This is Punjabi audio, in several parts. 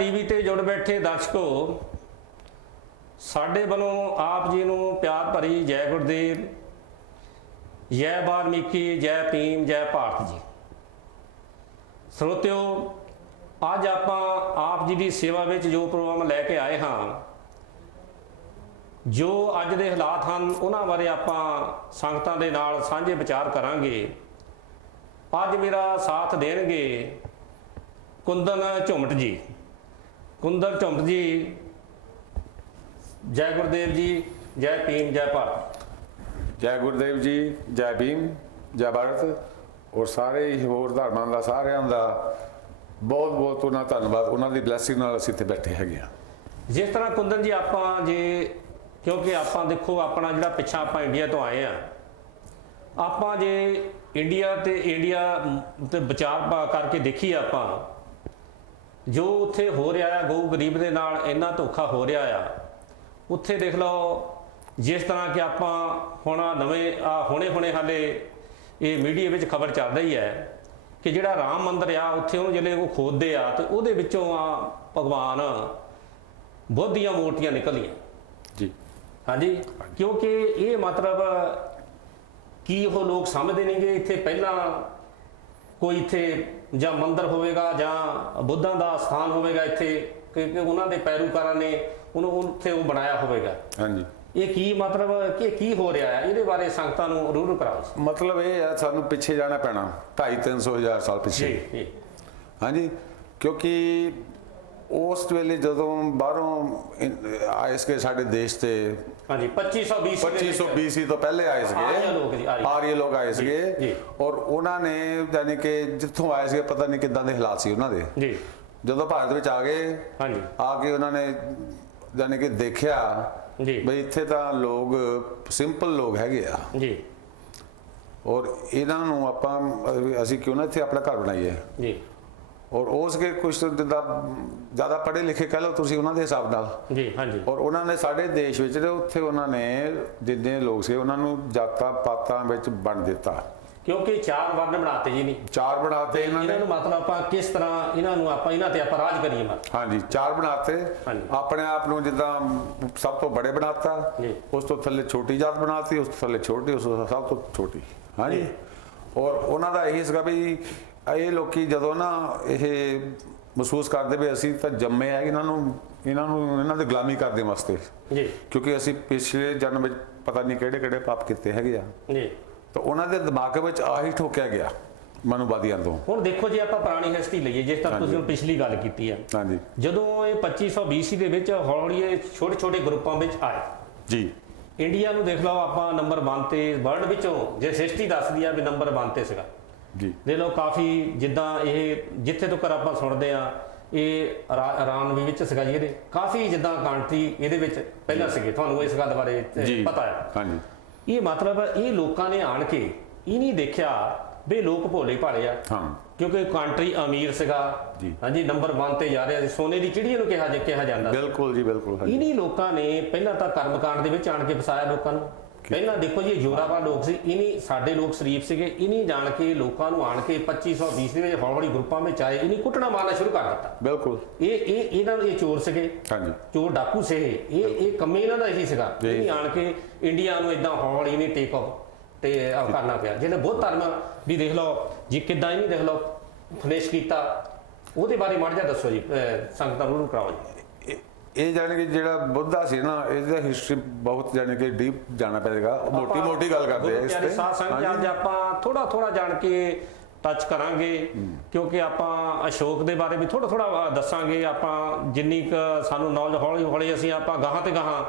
टीवी ते जुड़ बैठे दर्शकों, साडे वालों आप जी नूं प्यार भरी जय गुरदेव, जय वाल्मीकि, जय भीम, जय भारत जी। ਸਰੋਤਿਓ, ਅੱਜ ਆਪਾਂ ਆਪ ਜੀ ਦੀ ਸੇਵਾ ਵਿੱਚ ਜੋ ਪ੍ਰੋਗਰਾਮ ਲੈ ਕੇ ਆਏ ਹਾਂ, ਜੋ ਅੱਜ ਦੇ ਹਾਲਾਤ ਹਨ ਉਹਨਾਂ ਬਾਰੇ ਆਪਾਂ ਸੰਗਤਾਂ ਦੇ ਨਾਲ ਸਾਂਝੇ ਵਿਚਾਰ ਕਰਾਂਗੇ। ਅੱਜ ਮੇਰਾ ਸਾਥ ਦੇਣਗੇ ਕੁੰਦਨ ਝੁੰਮਟ ਜੀ। ਕੁੰਦਨ ਝੁੰਮਟ जी, जय गुरुदेव जी, जय भीम, जय भारत। जय गुरुदेव जी, जय भीम, जय भारत। और सारे ही होर धर्मां दा सारिਆਂ ਦਾ बहुत बहुत ਉਹਨਾਂ ਧੰਨਵਾਦ। ਉਹਨਾਂ ਦੀ ਬਲੈਸਿੰਗ ਨਾਲ ਅਸੀਂ ਇੱਥੇ ਬੈਠੇ ਹੈਗੇ ਹਾਂ। जिस तरह कुंदन जी ਆਪਾਂ ਜੇ ਕਿਉਂਕਿ ਆਪਾਂ ਦੇਖੋ ਆਪਣਾ ਜਿਹੜਾ ਪਿੱਛਾ ਆਪਾਂ ਇੰਡੀਆ ਤੋਂ ਆਏ ਆ, ਆਪਾਂ ਜੇ ਇੰਡੀਆ ਤੇ ਵਿਚਾਰ ਕਰਕੇ ਦੇਖੀਏ ਆਪਾਂ ਜੋ ਉੱਥੇ ਹੋ ਰਿਹਾ ਆ, ਗਊ ਗਰੀਬ ਦੇ ਨਾਲ ਇੰਨਾ ਧੋਖਾ ਹੋ ਰਿਹਾ ਆ। ਉੱਥੇ ਦੇਖ ਲਓ ਜਿਸ ਤਰ੍ਹਾਂ ਕਿ ਆਪਾਂ ਹੁਣ ਨਵੇਂ ਹੁਣੇ ਹਾਲੇ ਇਹ ਮੀਡੀਆ ਵਿੱਚ ਖਬਰ ਚੱਲ ਰਹੀ ਹੈ ਕਿ ਜਿਹੜਾ ਰਾਮ ਮੰਦਰ ਆ ਉੱਥੇ ਉਹਨੂੰ ਜਿਹੜੇ ਉਹ ਖੋਦਦੇ ਆ ਤੇ ਉਹਦੇ ਵਿੱਚੋਂ ਆ ਭਗਵਾਨ ਬੁੱਧ ਦੀਆਂ ਮੂਰਤੀਆਂ ਨਿਕਲੀਆਂ ਜੀ। ਹਾਂਜੀ, ਕਿਉਂਕਿ ਇਹ ਮਤਲਬ ਕੀ ਉਹ ਲੋਕ ਸਮਝਦੇ ਨੇਗੇ ਇੱਥੇ ਪਹਿਲਾਂ ਕੋਈ ਇੱਥੇ ਜਾਂ ਮੰਦਰ ਹੋਵੇਗਾ ਜਾਂ ਬੁੱਧਾਂ ਦਾ ਸਥਾਨ ਹੋਵੇਗਾ ਇੱਥੇ ਕਿ ਉਹਨਾਂ ਦੇ ਪੈਰੋਕਾਰਾਂ ਨੇ ਉਹਨੂੰ ਉੱਥੇ ਉਹ ਬਣਾਇਆ ਹੋਵੇਗਾ। ਹਾਂਜੀ, ਇਹ ਕੀ ਮਤਲਬ ਕਿ ਕੀ ਹੋ ਰਿਹਾ ਹੈ, ਇਹਦੇ ਬਾਰੇ ਸੰਗਤਾਂ ਨੂੰ ਰੂਰੂ ਕਰਾਓ। ਮਤਲਬ ਇਹ ਹੈ ਸਾਨੂੰ ਪਿੱਛੇ ਜਾਣਾ ਪੈਣਾ 250-300 ਸਾਲ ਪਿੱਛੇ। ਜੀ ਹਾਂਜੀ, ਕਿਉਂਕਿ ਉਸ ਵੇਲੇ ਜਦੋਂ ਬਾਹਰੋਂ ਆਏ ਸੀਗੇ ਸਾਡੇ ਦੇਸ਼ ਤੇ, ਹਾਂਜੀ 2520 BC ਤੋਂ ਪਹਿਲੇ ਆਏ ਸੀਗੇ, ਆਰੀਆ ਲੋਕ ਆਏ ਸੀਗੇ। ਔਰ ਉਹਨਾਂ ਨੇ ਯਾਨੀ ਕਿ ਜਿੱਥੋਂ ਆਏ ਸੀਗੇ ਪਤਾ ਨਹੀਂ ਕਿੱਦਾਂ ਦੇ ਹਾਲਾਤ ਸੀ ਉਹਨਾਂ ਦੇ ਜੀ। ਜਦੋਂ ਭਾਰਤ ਵਿੱਚ ਆ ਗਏ, ਹਾਂਜੀ ਆ ਕੇ ਉਹਨਾਂ ਨੇ ਯਾਨੀ ਕਿ ਦੇਖਿਆ ਬਈ ਇੱਥੇ ਤਾਂ ਲੋਕ ਸਿੰਪਲ ਲੋਕ ਹੈਗੇ ਆ ਜੀ, ਔਰ ਇਹਨਾਂ ਨੂੰ ਅਸੀਂ ਕਿਉਂ ਨਾ ਇੱਥੇ ਆਪਣਾ ਘਰ ਬਣਾਈਏ ਜੀ। ਔਰ ਉਸ ਕੇ ਕੁਝ ਜਿੱਦਾਂ ਜ਼ਿਆਦਾ ਪੜ੍ਹੇ ਲਿਖੇ ਕਹਿ ਲਓ ਤੁਸੀਂ ਉਹਨਾਂ ਦੇ ਹਿਸਾਬ ਨਾਲ ਜੀ। ਹਾਂਜੀ, ਔਰ ਉਹਨਾਂ ਨੇ ਸਾਡੇ ਦੇਸ਼ ਵਿੱਚ ਉੱਥੇ ਉਹਨਾਂ ਨੇ ਜਿੰਨੇ ਲੋਕ ਸੀ ਉਹਨਾਂ ਨੂੰ ਜਾਤਾਂ ਪਾਤਾਂ ਵਿੱਚ ਵੰਡ ਦਿੱਤਾ, ਕਿਉਂਕਿ 4 ਵਰਨ ਬਣਾਤੇ ਜੀ। ਨਹੀਂ 4 ਬਣਾਤੇ ਇਹਨਾਂ ਨੂੰ, ਮਤਲਬ ਆਪਾਂ ਕਿਸ ਤਰ੍ਹਾਂ ਇਹਨਾਂ ਨੂੰ ਇਹਨਾਂ ਤੇ ਆਪਾਂ ਰਾਜ ਕਰੀਏ। ਹਾਂਜੀ 4 ਬਣਾਤੇ, ਆਪਣੇ ਆਪ ਨੂੰ ਜਿੱਦਾਂ ਸਭ ਤੋਂ ਬੜੇ ਬਣਾਤਾ, ਉਸ ਤੋਂ ਥੱਲੇ ਛੋਟੀ ਜਾਤ ਬਣਾਤੀ, ਉਸ ਤੋਂ ਥੱਲੇ ਛੋਟੀ, ਉਸ ਤੋਂ ਸਭ ਤੋਂ ਛੋਟੀ। ਹਾਂਜੀ, ਔਰ ਉਹਨਾਂ ਦਾ ਇਹੀ ਸੀਗਾ ਵੀ ਇਹ ਲੋਕੀ ਜਦੋਂ ਨਾ ਇਹ ਮਹਿਸੂਸ ਕਰਦੇ ਵੀ ਅਸੀਂ ਤਾਂ ਜੰਮੇ ਹੈ ਇਹਨਾਂ ਦੀ ਗੁਲਾਮੀ ਕਰਨ ਵਾਸਤੇ ਜੀ, ਕਿਉਂਕਿ ਅਸੀਂ ਪਿਛਲੇ ਜਨਮ ਵਿੱਚ ਪਤਾ ਨਹੀਂ ਕਿਹੜੇ ਪਾਪ ਕੀਤੇ ਹੈਗੇ ਆ ਜੀ। ਤਾਂ ਉਹਨਾਂ ਦੇ ਦਿਮਾਗ ਵਿੱਚ ਆਹੀ ਠੋਕਿਆ ਗਿਆ ਮਨੁਵਾਦੀਆਂ ਤੋਂ। ਹੁਣ ਦੇਖੋ ਜੇ ਆਪਾਂ ਪੁਰਾਣੀ ਹਿਸਟਰੀ ਲਈਏ, ਜਿਸ ਤਰ੍ਹਾਂ ਤੁਸੀਂ ਪਿਛਲੀ ਗੱਲ ਕੀਤੀ ਹੈ, ਹਾਂਜੀ ਜਦੋਂ ਇਹ 2500 BC ਦੇ ਵਿੱਚ ਹੌਲੀ ਇਹ ਛੋਟੇ ਗਰੁੱਪਾਂ ਵਿੱਚ ਆਏ ਜੀ। ਇੰਡੀਆ ਨੂੰ ਦੇਖ ਲਓ ਆਪਾਂ ਨੰਬਰ 1 ਤੇ ਵਰਲਡ ਵਿੱਚੋਂ ਜੇ ਹਿਸਟਰੀ ਦੱਸਦੀ ਆ ਵੀ ਨੰਬਰ 1 ਤੇ ਸੀਗਾ ਜੀ। ਦੇਖ ਲਓ ਕਾਫੀ ਜਿੱਦਾਂ ਇਹ ਜਿੱਥੇ ਤੱਕ ਆਪਾਂ ਸੁਣਦੇ ਆ ਇਹ ਰਾਨਵੀ ਵਿੱਚ ਸੀਗਾ ਜੀ। ਇਹਦੇ ਕਾਫੀ ਜਿੱਦਾਂ ਕੰਟਰੀ ਇਹਦੇ ਵਿੱਚ ਪਹਿਲਾਂ ਸੀਗੇ, ਤੁਹਾਨੂੰ ਇਸ ਗੱਲ ਬਾਰੇ ਪਤਾ ਹੈ। ਹਾਂਜੀ, ਇਹ ਮਤਲਬ ਇਹ ਲੋਕਾਂ ਨੇ ਆਣ ਕੇ ਇਹ ਨਹੀਂ ਦੇਖਿਆ ਵੀ ਲੋਕ ਭੋਲੇ ਭਾਲੇ ਆ, ਕਿਉਂਕਿ ਕੰਟਰੀ ਅਮੀਰ ਸੀਗਾ। ਹਾਂਜੀ, ਨੰਬਰ 1 ਤੇ ਜਾ ਰਿਹਾ ਸੀ, ਸੋਨੇ ਦੀ ਚਿੜੀਆਂ ਨੂੰ ਕਿਹਾ ਜਾਂਦਾ। ਬਿਲਕੁਲ ਜੀ, ਬਿਲਕੁਲ। ਇਨੀ ਲੋਕਾਂ ਨੇ ਪਹਿਲਾਂ ਤਾਂ ਕਰਮਕਾਂਡ ਦੇ ਵਿੱਚ ਆਣ ਕੇ ਫਸਾਇਆ ਲੋਕਾਂ ਨੂੰ। ਪਹਿਲਾਂ ਦੇਖੋ ਜੀ ਜੋਰਾਵਰ ਲੋਕ ਸੀ, ਇਨੀ ਸਾਡੇ ਲੋਕ ਸ਼ਰੀਫ ਸੀਗੇ, ਇਨੀ ਜਾਣ ਕੇ ਲੋਕਾਂ ਨੂੰ ਆਣ ਕੇ 2520 ਦੇ ਵਿੱਚ ਹੌਲੀ ਗਰੁੱਪਾਂ ਵਿੱਚ ਆਏ, ਇਨੀ ਕੁੱਟਣਾ ਮਾਰਨਾ ਸ਼ੁਰੂ ਕਰ ਦਿੱਤਾ। ਬਿਲਕੁਲ, ਇਹਨਾਂ ਦੇ ਚੋਰ ਸੀਗੇ। ਹਾਂਜੀ, ਚੋਰ ਡਾਕੂ ਸੀ ਇਹ ਕੰਮੇ ਇਹਨਾਂ ਦਾ ਇਹੀ ਸੀਗਾ। ਇਨੀ ਆਣ ਕੇ ਇੰਡੀਆ ਨੂੰ ਇਦਾਂ ਹੌਲੀ ਨਹੀਂ ਟੇਕ ਆਫ ਤੇ ਕਰਨਾ ਪਿਆ। ਜਿਹਨੇ ਬੁੱਧ ਧਰਮ ਵੀ ਦੇਖ ਲਓ ਜੀ ਕਿੱਦਾਂ ਇਹਨੂੰ ਦੇਖ ਲਓ ਫਲੇਸ਼ ਕੀਤਾ, ਉਹਦੇ ਬਾਰੇ ਮਾੜਾ ਜਿਹਾ ਦੱਸੋ ਜੀ, ਸੰਗਤਾਂ ਨੂੰ ਕਰਾਓ ਜੀ। ਇਹ ਜਾਣੀ ਕਿ ਜਿਹੜਾ ਬੁੱਧਾ ਸੀ ਨਾ, ਇਹਦਾ ਹਿਸਟਰੀ ਬਹੁਤ ਜਾਣੀ ਕਿ ਡੀਪ ਜਾਣਾ ਪਏਗਾ, ਮੋਟੀ ਗੱਲ ਕਰਦੇ ਆ ਇਸ ਤੇ। ਅੱਜ ਆਪਾਂ ਥੋੜਾ ਜਾਣ ਕੇ ਟੱਚ ਕਰਾਂਗੇ, ਕਿਉਂਕਿ ਆਪਾਂ ਅਸ਼ੋਕ ਦੇ ਬਾਰੇ ਵੀ ਥੋੜਾ ਦੱਸਾਂਗੇ। ਆਪਾਂ ਜਿੰਨੀ ਕੁ ਸਾਨੂੰ ਨੌਲੇਜ ਹੌਲੀ ਅਸੀਂ ਆਪਾਂ ਗਾਹਾਂ ਤੇ ਗਾਹਾਂ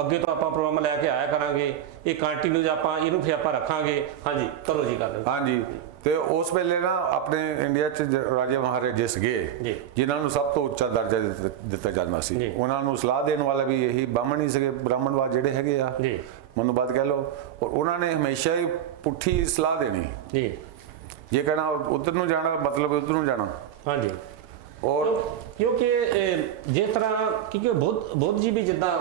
ਅੱਗੇ ਤੋਂ ਆਪਾਂ ਪ੍ਰੋਗਰਾਮ ਲੈ ਕੇ ਆਇਆ ਕਰਾਂਗੇ। ਇਹ ਕੰਟੀਨਿਊ ਆਪਾਂ ਇਹਨੂੰ ਫਿਰ ਆਪਾਂ ਰੱਖਾਂਗੇ। ਹਾਂਜੀ ਕਰੋ ਜੀ, ਕਰ। ਹਾਂਜੀ, ਤੇ ਉਸ ਵੇਲੇ ਨਾ ਆਪਣੇ ਇੰਡੀਆ 'ਚ ਰਾਜੇ ਮਹਾਰਾਜੇ ਸੀਗੇ ਜਿਨ੍ਹਾਂ ਨੂੰ ਸਭ ਤੋਂ ਉੱਚਾ ਦਰਜਾ ਦਿੱਤਾ ਜਾਂਦਾ ਸੀ। ਉਹਨਾਂ ਨੂੰ ਸਲਾਹ ਦੇਣ ਵਾਲੇ ਵੀ ਇਹੀ ਬ੍ਰਾਹਮਣ ਹੀ ਸੀਗੇ, ਬ੍ਰਾਹਮਣਵਾਦ ਜਿਹੜੇ ਹੈਗੇ ਆ, ਮਨੁਵਾਦ ਕਹਿ ਲਓ। ਔਰ ਉਹਨਾਂ ਨੇ ਹਮੇਸ਼ਾ ਹੀ ਪੁੱਠੀ ਸਲਾਹ ਦੇਣੀ ਜੀ, ਜੇ ਕਹਿਣਾ ਉੱਧਰ ਨੂੰ ਜਾਣਾ ਮਤਲਬ ਉੱਧਰ ਨੂੰ ਜਾਣਾ। ਹਾਂਜੀ, ਔਰ ਕਿਉਂਕਿ ਜਿਸ ਤਰ੍ਹਾਂ ਕਿਉਂਕਿ ਬੁੱਧ ਜੀ ਵੀ ਜਿੱਦਾਂ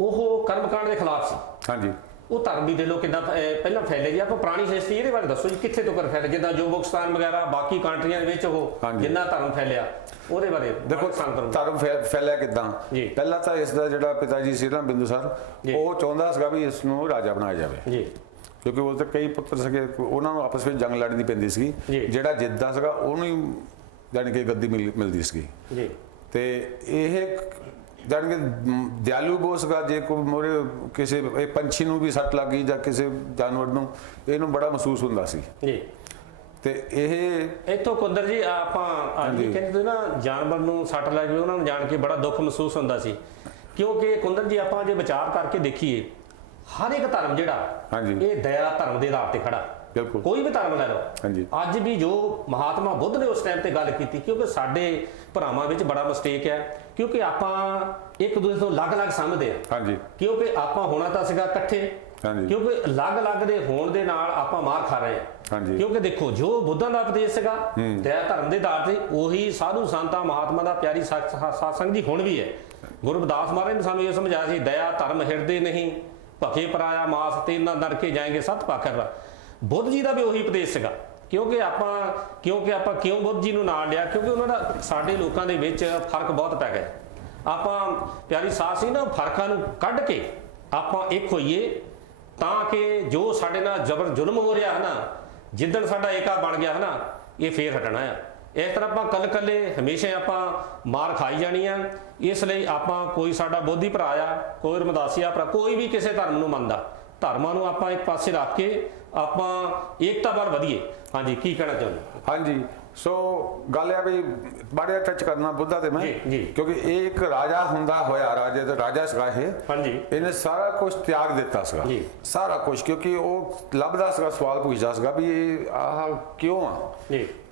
ਉਹ ਕਰਮਕਾਂਡ ਦੇ ਖਿਲਾਫ ਸੀ। ਹਾਂਜੀ, ਉਹ ਧਰਮ ਵੀ ਦੇ ਲੋ ਕਿੱਦਾਂ ਪਹਿਲਾਂ ਫੈਲੇ ਜੀ। ਆਪਾਂ ਪੁਰਾਣੀ ਹਿਸਟਰੀ ਇਹਦੇ ਬਾਰੇ ਦੱਸੋ ਜੀ, ਕਿੱਥੇ ਤੋਂ ਫੈਲੇ, ਜਿੱਦਾਂ ਜੋਬੋਕਸਤਾਨ ਵਗੈਰਾ ਬਾਕੀ ਕੰਟਰੀਆਂ ਦੇ ਵਿੱਚ ਉਹ ਜਿੰਨਾ ਧਰਮ ਫੈਲਿਆ ਉਹਦੇ ਬਾਰੇ ਦੇਖੋ। ਧਰਮ ਫੈਲਿਆ ਕਿੱਦਾਂ? ਪਹਿਲਾਂ ਤਾਂ ਇਸ ਦਾ ਜਿਹੜਾ ਪਿਤਾ ਜੀ ਸੀ ਨਾ ਬਿੰਦੂਸਾਰ, ਉਹ ਚਾਹੁੰਦਾ ਸੀਗਾ ਵੀ ਇਸ ਨੂੰ ਰਾਜਾ ਬਣਾਇਆ ਜਾਵੇ ਜੀ, ਕਿਉਂਕਿ ਉਸ ਦੇ ਕਈ ਪੁੱਤਰ ਸੀਗੇ, ਉਹਨਾਂ ਨੂੰ ਆਪਸ ਵਿੱਚ ਜੰਗ ਲੜਨੀ ਪੈਂਦੀ ਸੀਗੀ। ਜਿਹੜਾ ਜਿੱਤਦਾ ਸੀਗਾ ਉਹਨੂੰ ਹੀ ਜਾਣੀ ਕਿ ਗੱਦੀ ਮਿਲਦੀ ਸੀਗੀ ਜੀ। ਤੇ ਇਹ ਜਾਣੀ ਕਿ ਦਿਆਲੂ ਬਹੁਤ ਸੀਗਾ। ਜੇ ਕੋਈ ਮੋਰੇ ਕਿਸੇ ਪੰਛੀ ਨੂੰ ਵੀ ਸੱਟ ਲੱਗ ਗਈ ਜਾਂ ਕਿਸੇ ਜਾਨਵਰ ਨੂੰ, ਇਹਨੂੰ ਬੜਾ ਮਹਿਸੂਸ ਹੁੰਦਾ ਸੀ ਜੀ। ਤੇ ਇਹ ਇੱਥੋਂ ਕੁੰਦਰ ਜੀ ਆਪਾਂ ਕਹਿੰਦੇ ਨਾ ਜਾਨਵਰ ਨੂੰ ਸੱਟ ਲੱਗ ਗਈ, ਉਹਨਾਂ ਨੂੰ ਜਾਣ ਕੇ ਬੜਾ ਦੁੱਖ ਮਹਿਸੂਸ ਹੁੰਦਾ ਸੀ, ਕਿਉਂਕਿ ਕੁੰਦਰ ਜੀ ਆਪਾਂ ਜੇ ਵਿਚਾਰ ਕਰਕੇ ਦੇਖੀਏ, ਹਰ ਇੱਕ ਧਰਮ ਜਿਹੜਾ ਇਹ ਦਇਆ ਧਰਮ ਦੇ ਆਧਾਰ ਤੇ ਖੜਾ। ਬਿਲਕੁਲ, ਕੋਈ ਵੀ ਧਰਮ ਲੈ ਲਓ। ਅੱਜ ਵੀ ਜੋ ਮਹਾਤਮਾ ਬੁੱਧ ਨੇ ਉਸ ਟਾਈਮ ਤੇ ਗੱਲ ਕੀਤੀ, ਕਿਉਂਕਿ ਸਾਡੇ ਭਰਾਵਾਂ ਵਿੱਚ ਬੜਾ ਮਿਸਟੇਕ ਹੈ, ਕਿਉਂਕਿ ਆਪਾਂ ਇੱਕ ਦੂਜੇ ਤੋਂ ਅਲੱਗ-ਅਲੱਗ ਸਮਝਦੇ ਆ। ਕਿਉਂਕਿ ਆਪਾਂ ਹੋਣਾ ਤਾਂ ਸੀਗਾ ਇਕੱਠੇ, ਕਿਉਂਕਿ ਅਲੱਗ-ਅਲੱਗ ਦੇ ਹੋਣ ਦੇ ਨਾਲ ਆਪਾਂ ਮਾਰ ਖਾ ਰਹੇ ਆ। ਕਿਉਂਕਿ ਦੇਖੋ ਜੋ ਬੁੱਧਾਂ ਦਾ ਉਪਦੇਸ਼ ਸੀਗਾ ਦਇਆ ਧਰਮ ਦੇ ਆਧਾਰ ਤੇ, ਉਹੀ ਸਾਧੂ ਸੰਤਾਂ ਮਹਾਤਮਾ ਦਾ ਪਿਆਰੀ ਸਾਧ ਜੀ ਹੁਣ ਵੀ ਹੈ। ਗੁਰੂ ਰਵਿਦਾਸ ਮਹਾਰਾਜ ਨੇ ਸਾਨੂੰ ਇਹ ਸਮਝਾਇਆ ਸੀ, ਦਇਆ ਧਰਮ ਹਿਰਦੇ ਨਹੀਂ, ਭਖੇ ਪਰਾਇਆ ਮਾਸ ਤੇ ਨਾ ਨਰਕੇ ਜਾਏਂਗੇ ਸਤ ਪਾਖਰ। ਬੁੱਧ ਜੀ ਦਾ ਵੀ ਉਹੀ ਉਪਦੇਸ਼ ਸੀਗਾ। ਕਿਉਂਕਿ ਆਪਾਂ ਕਿਉਂ ਬੁੱਧ ਜੀ ਨੂੰ ਨਾਲ ਲਿਆ? ਕਿਉਂਕਿ ਉਹਨਾਂ ਦਾ ਸਾਡੇ ਲੋਕਾਂ ਦੇ ਵਿੱਚ ਫਰਕ ਬਹੁਤ ਪੈ ਗਿਆ। ਆਪਾਂ ਪਿਆਰੀ ਸਾਧ ਸੀ ਨਾ, ਫਰਕਾਂ ਨੂੰ ਕੱਢ ਕੇ ਆਪਾਂ ਇੱਕ ਹੋਈਏ, ਤਾਂ ਕਿ ਜੋ ਸਾਡੇ ਨਾਲ ਜ਼ਬਰ ਜ਼ੁਲਮ ਹੋ ਰਿਹਾ ਹੈ ਨਾ, ਜਿੱਦਣ ਸਾਡਾ ਏਕਾ ਬਣ ਗਿਆ ਹੈ ਨਾ, ਇਹ ਫੇਰ ਹਟਣਾ ਆ। ਇਸ ਤਰ੍ਹਾਂ ਆਪਾਂ ਕੱਲੇ ਹਮੇਸ਼ਾ ਆਪਾਂ ਮਾਰ ਖਾਈ ਜਾਣੀ ਆ। ਇਸ ਲਈ ਆਪਾਂ ਕੋਈ ਸਾਡਾ ਬੋਧੀ ਭਰਾ ਆ, ਕੋਈ ਰਮਦਾਸੀਆ ਭਰਾ, ਕੋਈ ਵੀ ਕਿਸੇ ਧਰਮ ਨੂੰ ਮੰਨਦਾ, ਧਰਮਾਂ ਨੂੰ ਆਪਾਂ ਇੱਕ ਪਾਸੇ ਰੱਖ ਕੇ ਆਪਾਂ ਏਕਤਾ ਵੱਲ ਵਧੀਏ। ਹਾਂਜੀ, ਕੀ ਕਹਿਣਾ ਚਾਹੁੰਦੇ? ਹਾਂਜੀ, ਸੋ ਗੱਲ ਆ ਵੀ ਬੜਾ ਟੱਚ ਕਰਨਾ ਬੁੱਧਾ ਤੇ ਮੈਂ, ਕਿਉਂਕਿ ਇਹ ਇੱਕ ਰਾਜਾ ਹੁੰਦਾ ਹੋਇਆ, ਰਾਜੇ ਦਾ ਰਾਜਾ ਸੀਗਾ ਇਹ, ਇਹਨੇ ਸਾਰਾ ਕੁਝ ਤਿਆਗ ਦਿੱਤਾ ਸੀਗਾ, ਸਾਰਾ ਕੁਝ, ਕਿਉਂਕਿ ਉਹ ਲੱਭਦਾ ਸੀਗਾ, ਸਵਾਲ ਪੁੱਛਦਾ ਸੀਗਾ ਵੀ ਇਹ ਆਹ ਕਿਉਂ ਆ,